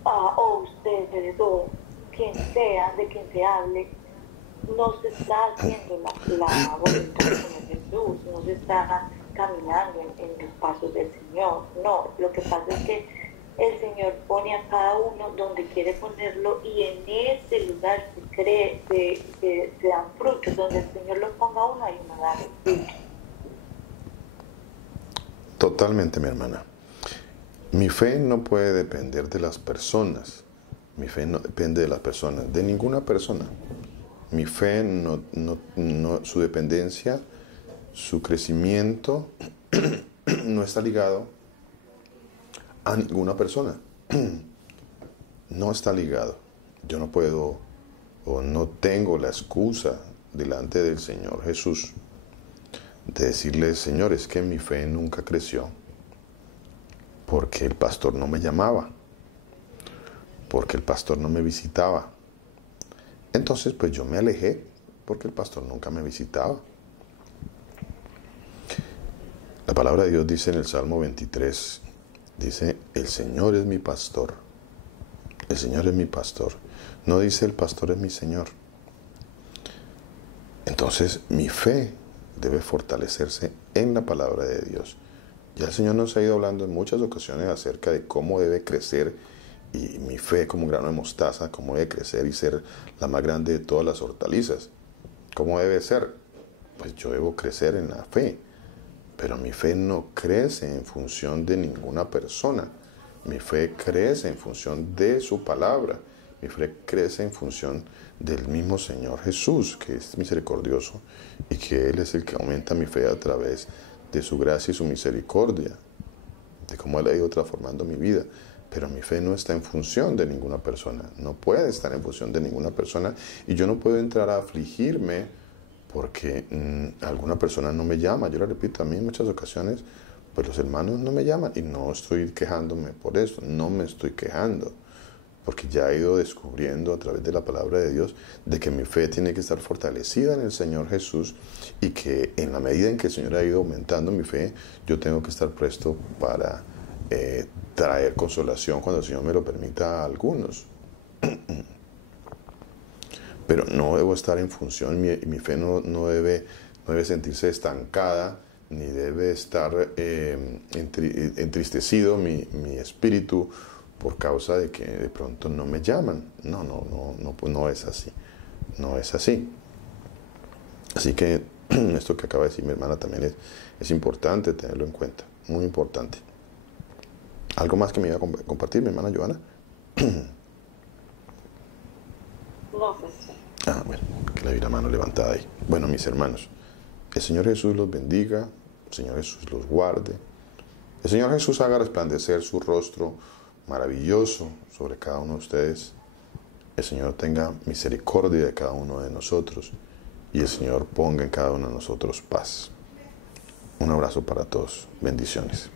o ustedes, o quien sea, de quien se hable, no se está haciendo la voluntad del Señor Jesús, no se está caminando en los pasos del Señor. No, lo que pasa es que el Señor pone a cada uno donde quiere ponerlo, y en ese lugar se dan frutos. Donde el Señor lo ponga a uno, hay una dar fruto. Totalmente, mi hermana. Mi fe no puede depender de las personas. Mi fe no depende de las personas, de ninguna persona. Mi fe su dependencia, su crecimiento no está ligado a ninguna persona. No está ligado. Yo no puedo o no tengo la excusa delante del Señor Jesús de decirle: Señor, es que mi fe nunca creció porque el pastor no me llamaba, porque el pastor no me visitaba. Entonces, pues yo me alejé porque el pastor nunca me visitaba. La palabra de Dios dice en el Salmo 23, dice: el Señor es mi pastor. El Señor es mi pastor. No dice: el pastor es mi Señor. Entonces, mi fe debe fortalecerse en la palabra de Dios. Ya el Señor nos ha ido hablando en muchas ocasiones acerca de cómo debe crecer, y mi fe como un grano de mostaza, cómo debe crecer y ser la más grande de todas las hortalizas. ¿Cómo debe ser? Pues yo debo crecer en la fe, pero mi fe no crece en función de ninguna persona. Mi fe crece en función de su palabra. Mi fe crece en función del mismo Señor Jesús, que es misericordioso, y que Él es el que aumenta mi fe a través de su gracia y su misericordia, de cómo Él ha ido transformando mi vida. Pero mi fe no está en función de ninguna persona, no puede estar en función de ninguna persona, y yo no puedo entrar a afligirme porque alguna persona no me llama. Yo le repito, a mí en muchas ocasiones, pues los hermanos no me llaman, y no estoy quejándome por eso, no me estoy quejando. porque ya he ido descubriendo a través de la palabra de Dios de que mi fe tiene que estar fortalecida en el Señor Jesús y que en la medida en que el Señor ha ido aumentando mi fe, yo tengo que estar presto para traer consolación cuando el Señor me lo permita a algunos. Pero no debo estar en función, mi fe no debe sentirse estancada, ni debe estar entristecido mi espíritu por causa de que de pronto no me llaman. No es así. No es así. Así que esto que acaba de decir mi hermana también es importante tenerlo en cuenta, muy importante. ¿Algo más que me iba a compartir mi hermana Joana? No, pues. Bueno, que le vi la mano levantada ahí. Bueno, mis hermanos, el Señor Jesús los bendiga, el Señor Jesús los guarde, el Señor Jesús haga resplandecer su rostro maravilloso sobre cada uno de ustedes, el Señor tenga misericordia de cada uno de nosotros y el Señor ponga en cada uno de nosotros paz. Un abrazo para todos, bendiciones.